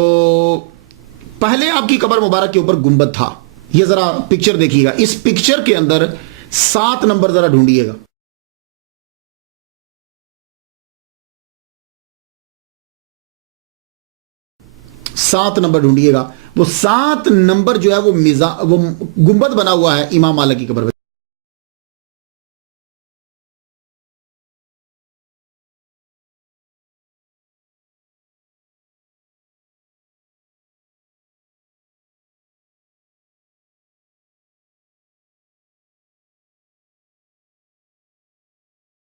پہلے آپ کی قبر مبارک کے اوپر گنبد تھا. یہ ذرا پکچر دیکھیے گا, اس پکچر کے اندر 7 نمبر ذرا ڈھونڈیے گا. سات نمبر ڈھونڈیے گا. وہ 7 نمبر جو ہے وہ گنبد بنا ہوا ہے امام مالک کی قبر میں.